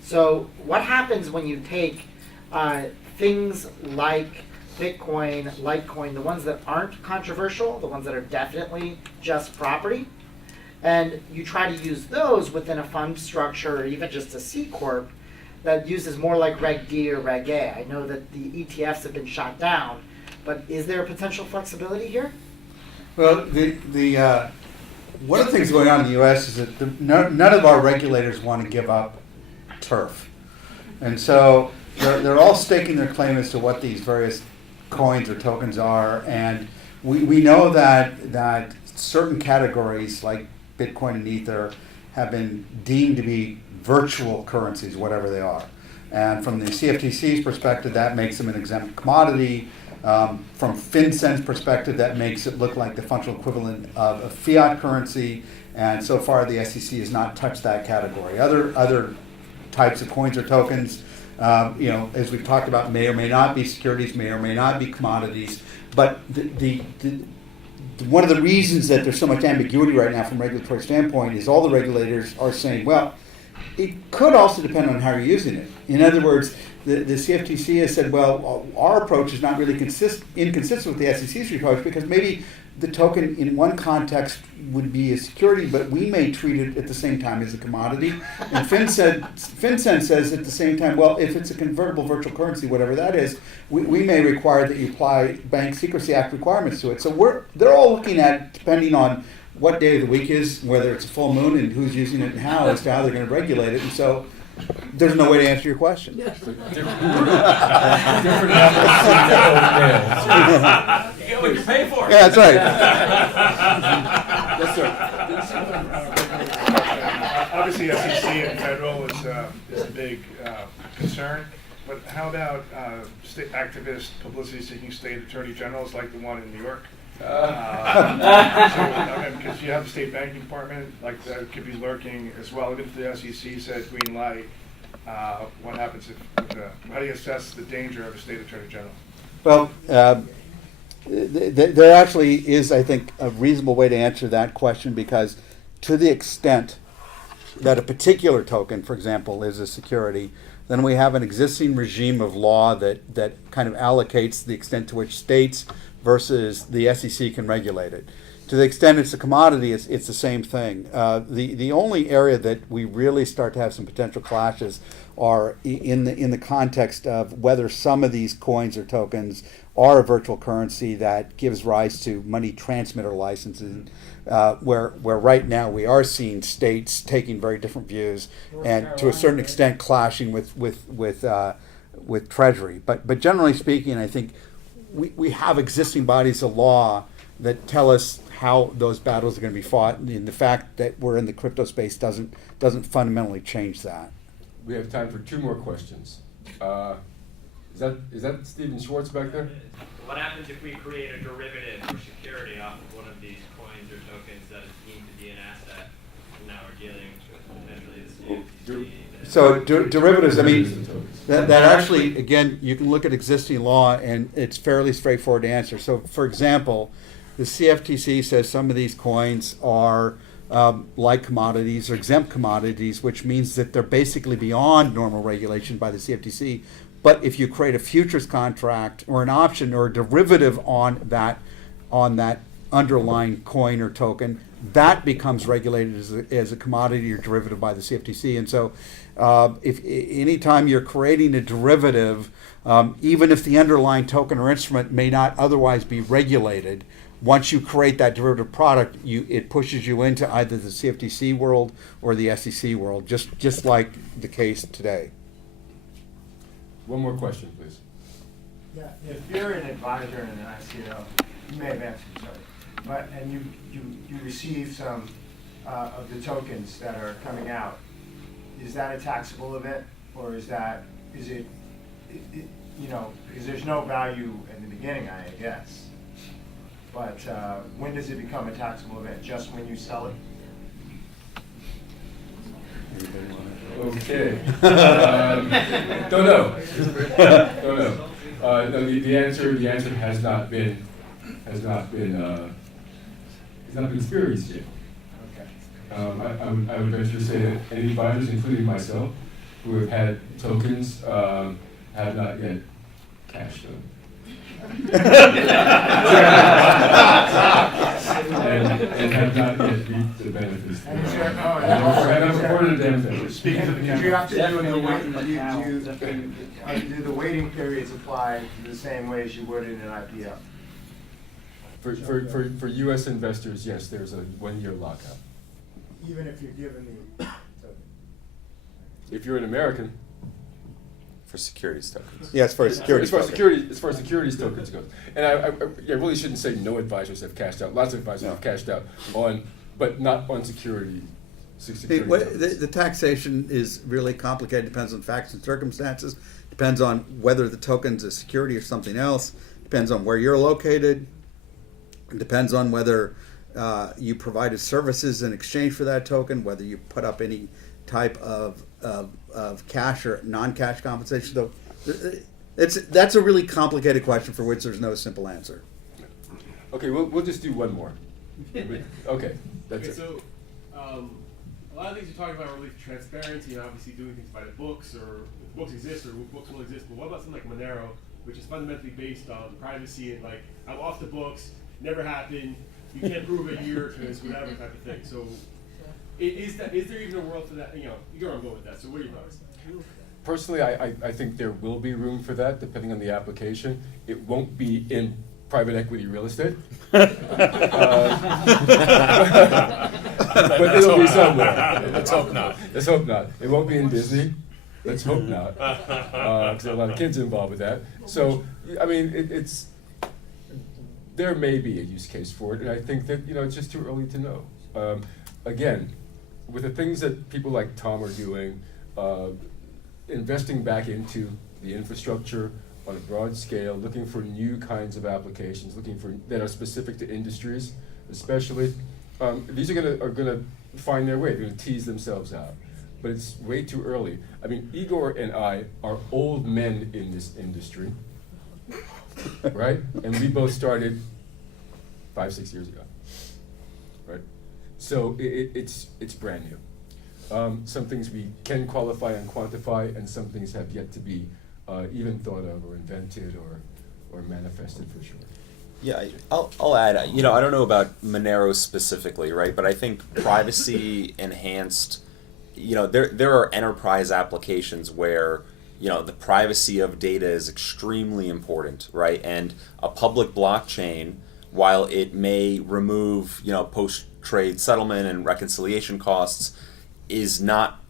So what happens when you take things like Bitcoin, Litecoin, the ones that aren't controversial, the ones that are definitely just property, and you try to use those within a fund structure or even just a C Corp that uses more like Reg D or Reg A? I know that the ETFs have been shot down, but is there a potential flexibility here? Well, one of the things going on in the U.S. is that none of our regulators want to give up turf. And so they're all staking their claim as to what these various coins or tokens are. And we know that certain categories like Bitcoin and Ether have been deemed to be virtual currencies, whatever they are. And from the CFTC's perspective, that makes them an exempt commodity. From FinCEN's perspective, that makes it look like the functional equivalent of a fiat currency. And so far, the SEC has not touched that category. Other types of coins or tokens, as we've talked about, may or may not be securities, may or may not be commodities. But one of the reasons that there's so much ambiguity right now from a regulatory standpoint is all the regulators are saying, well, it could also depend on how you're using it. In other words, the CFTC has said, well, our approach is not really inconsistent with the SEC's approach because maybe the token in one context would be a security, but we may treat it at the same time as a commodity. And FinCEN says at the same time, well, if it's a convertible virtual currency, whatever that is, we may require that you apply Bank Secrecy Act requirements to it. So they're all looking at, depending on what day of the week is, whether it's a full moon and who's using it and how, as to how they're going to regulate it. And so there's no way to answer your question. Different levels. You get what you pay for. Yeah, that's right. Yes, sir. Obviously, SEC and federal is a big concern, but how about state activist publicity-seeking state attorney generals like the one in New York? Because you have the state banking department, like that could be lurking as well. Even if the SEC said green light, what happens how do you assess the danger of a state attorney general? Well, there actually is, I think, a reasonable way to answer that question because to the extent that a particular token, for example, is a security, then we have an existing regime of law that kind of allocates the extent to which states versus the SEC can regulate it. To the extent it's a commodity, it's the same thing. The only area that we really start to have some potential clashes are in the context of whether some of these coins or tokens are a virtual currency that gives rise to money transmitter licensing, where right now we are seeing states taking very different views and to a certain extent clashing with Treasury. But generally speaking, I think we have existing bodies of law that tell us how those battles are going to be fought, and the fact that we're in the crypto space doesn't fundamentally change that. We have time for two more questions. Is that Stephen Schwartz back there? What happens if we create a derivative or security off of one of these coins or tokens that is deemed to be an asset? And now we're dealing with potentially the CFTC. So derivatives, I mean, that actually, again, you can look at existing law and it's fairly straightforward to answer. So, for example, the CFTC says some of these coins are like commodities or exempt commodities, which means that they're basically beyond normal regulation by the CFTC. But if you create a futures contract or an option or a derivative on that underlying coin or token, that becomes regulated as a commodity or derivative by the CFTC. And so if anytime you're creating a derivative, even if the underlying token or instrument may not otherwise be regulated, once you create that derivative product, it pushes you into either the CFTC world or the SEC world, just like the case today. One more question, please. Yeah, if you're an advisor in an ICO, you may have answered, sorry, and you receive some of the tokens that are coming out, is that a taxable event, or is it because there's no value in the beginning, I guess, but when does it become a taxable event? Just when you sell it? Okay. Don't know. Don't know. No, the answer has not been experienced yet. Okay. I would venture to say that any advisors, including myself, who have had tokens have not yet cashed them. and have not yet reaped the benefits. And have reported them. Speaking of the, do you have to do the waiting periods apply the same way as you would in an IPO? For U.S. investors, yes, there's a 1-year lockout. Even if you're given the token? If you're an American. For securities tokens. Yeah, as far as securities. As far as securities tokens goes, and I really shouldn't say no advisors have cashed out. Lots of advisors have cashed out but not on security. The taxation is really complicated. Depends on facts and circumstances. Depends on whether the token's a security or something else. Depends on where you're located. It depends on whether you provided services in exchange for that token. Whether you put up any type of cash or non-cash compensation. So that's a really complicated question for which there's no simple answer. Okay, we'll just do one more. Okay, that's it. So a lot of things you're talking about are really transparency and obviously doing things by the books, or if books exist or books will exist. But what about something like Monero, which is fundamentally based on privacy and like I'm off the books, never happened, you can't prove it here because whatever type of thing. So. Is there even a world for that? You know, you're on board with that. So what are your thoughts? Personally, I think there will be room for that, depending on the application. It won't be in private equity real estate, but it'll be somewhere. Let's hope not. Let's hope not. It won't be in Disney. Let's hope not, because there are a lot of kids involved with that. So, I mean, it's there may be a use case for it, and I think that it's just too early to know. Again, with the things that people like Tom are doing, investing back into the infrastructure on a broad scale, looking for new kinds of applications, that are specific to industries, especially, these are gonna find their way. They're gonna tease themselves out, but it's way too early. I mean, Igor and I are old men in this industry, right? And we both started 5-6 years ago, right? So it's brand new. Some things we can qualify and quantify, and some things have yet to be even thought of or invented or manifested for sure. Yeah, I'll add, I don't know about Monero specifically, right? But I think privacy enhanced, there are enterprise applications where, the privacy of data is extremely important, right? And a public blockchain, while it may remove, post-trade settlement and reconciliation costs, is not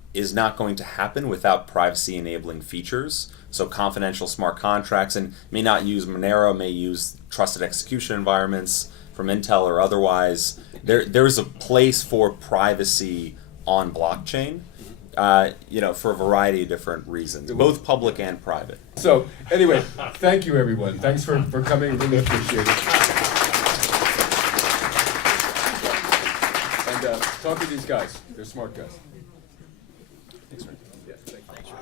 going to happen without privacy enabling features. So confidential smart contracts, and may not use Monero, may use trusted execution environments from Intel or otherwise. There's a place for privacy on blockchain, for a variety of different reasons, both public and private. So anyway, thank you everyone. Thanks for coming, really appreciate it. And talk to these guys, they're smart guys. Thanks, Rik. Yeah, thank you.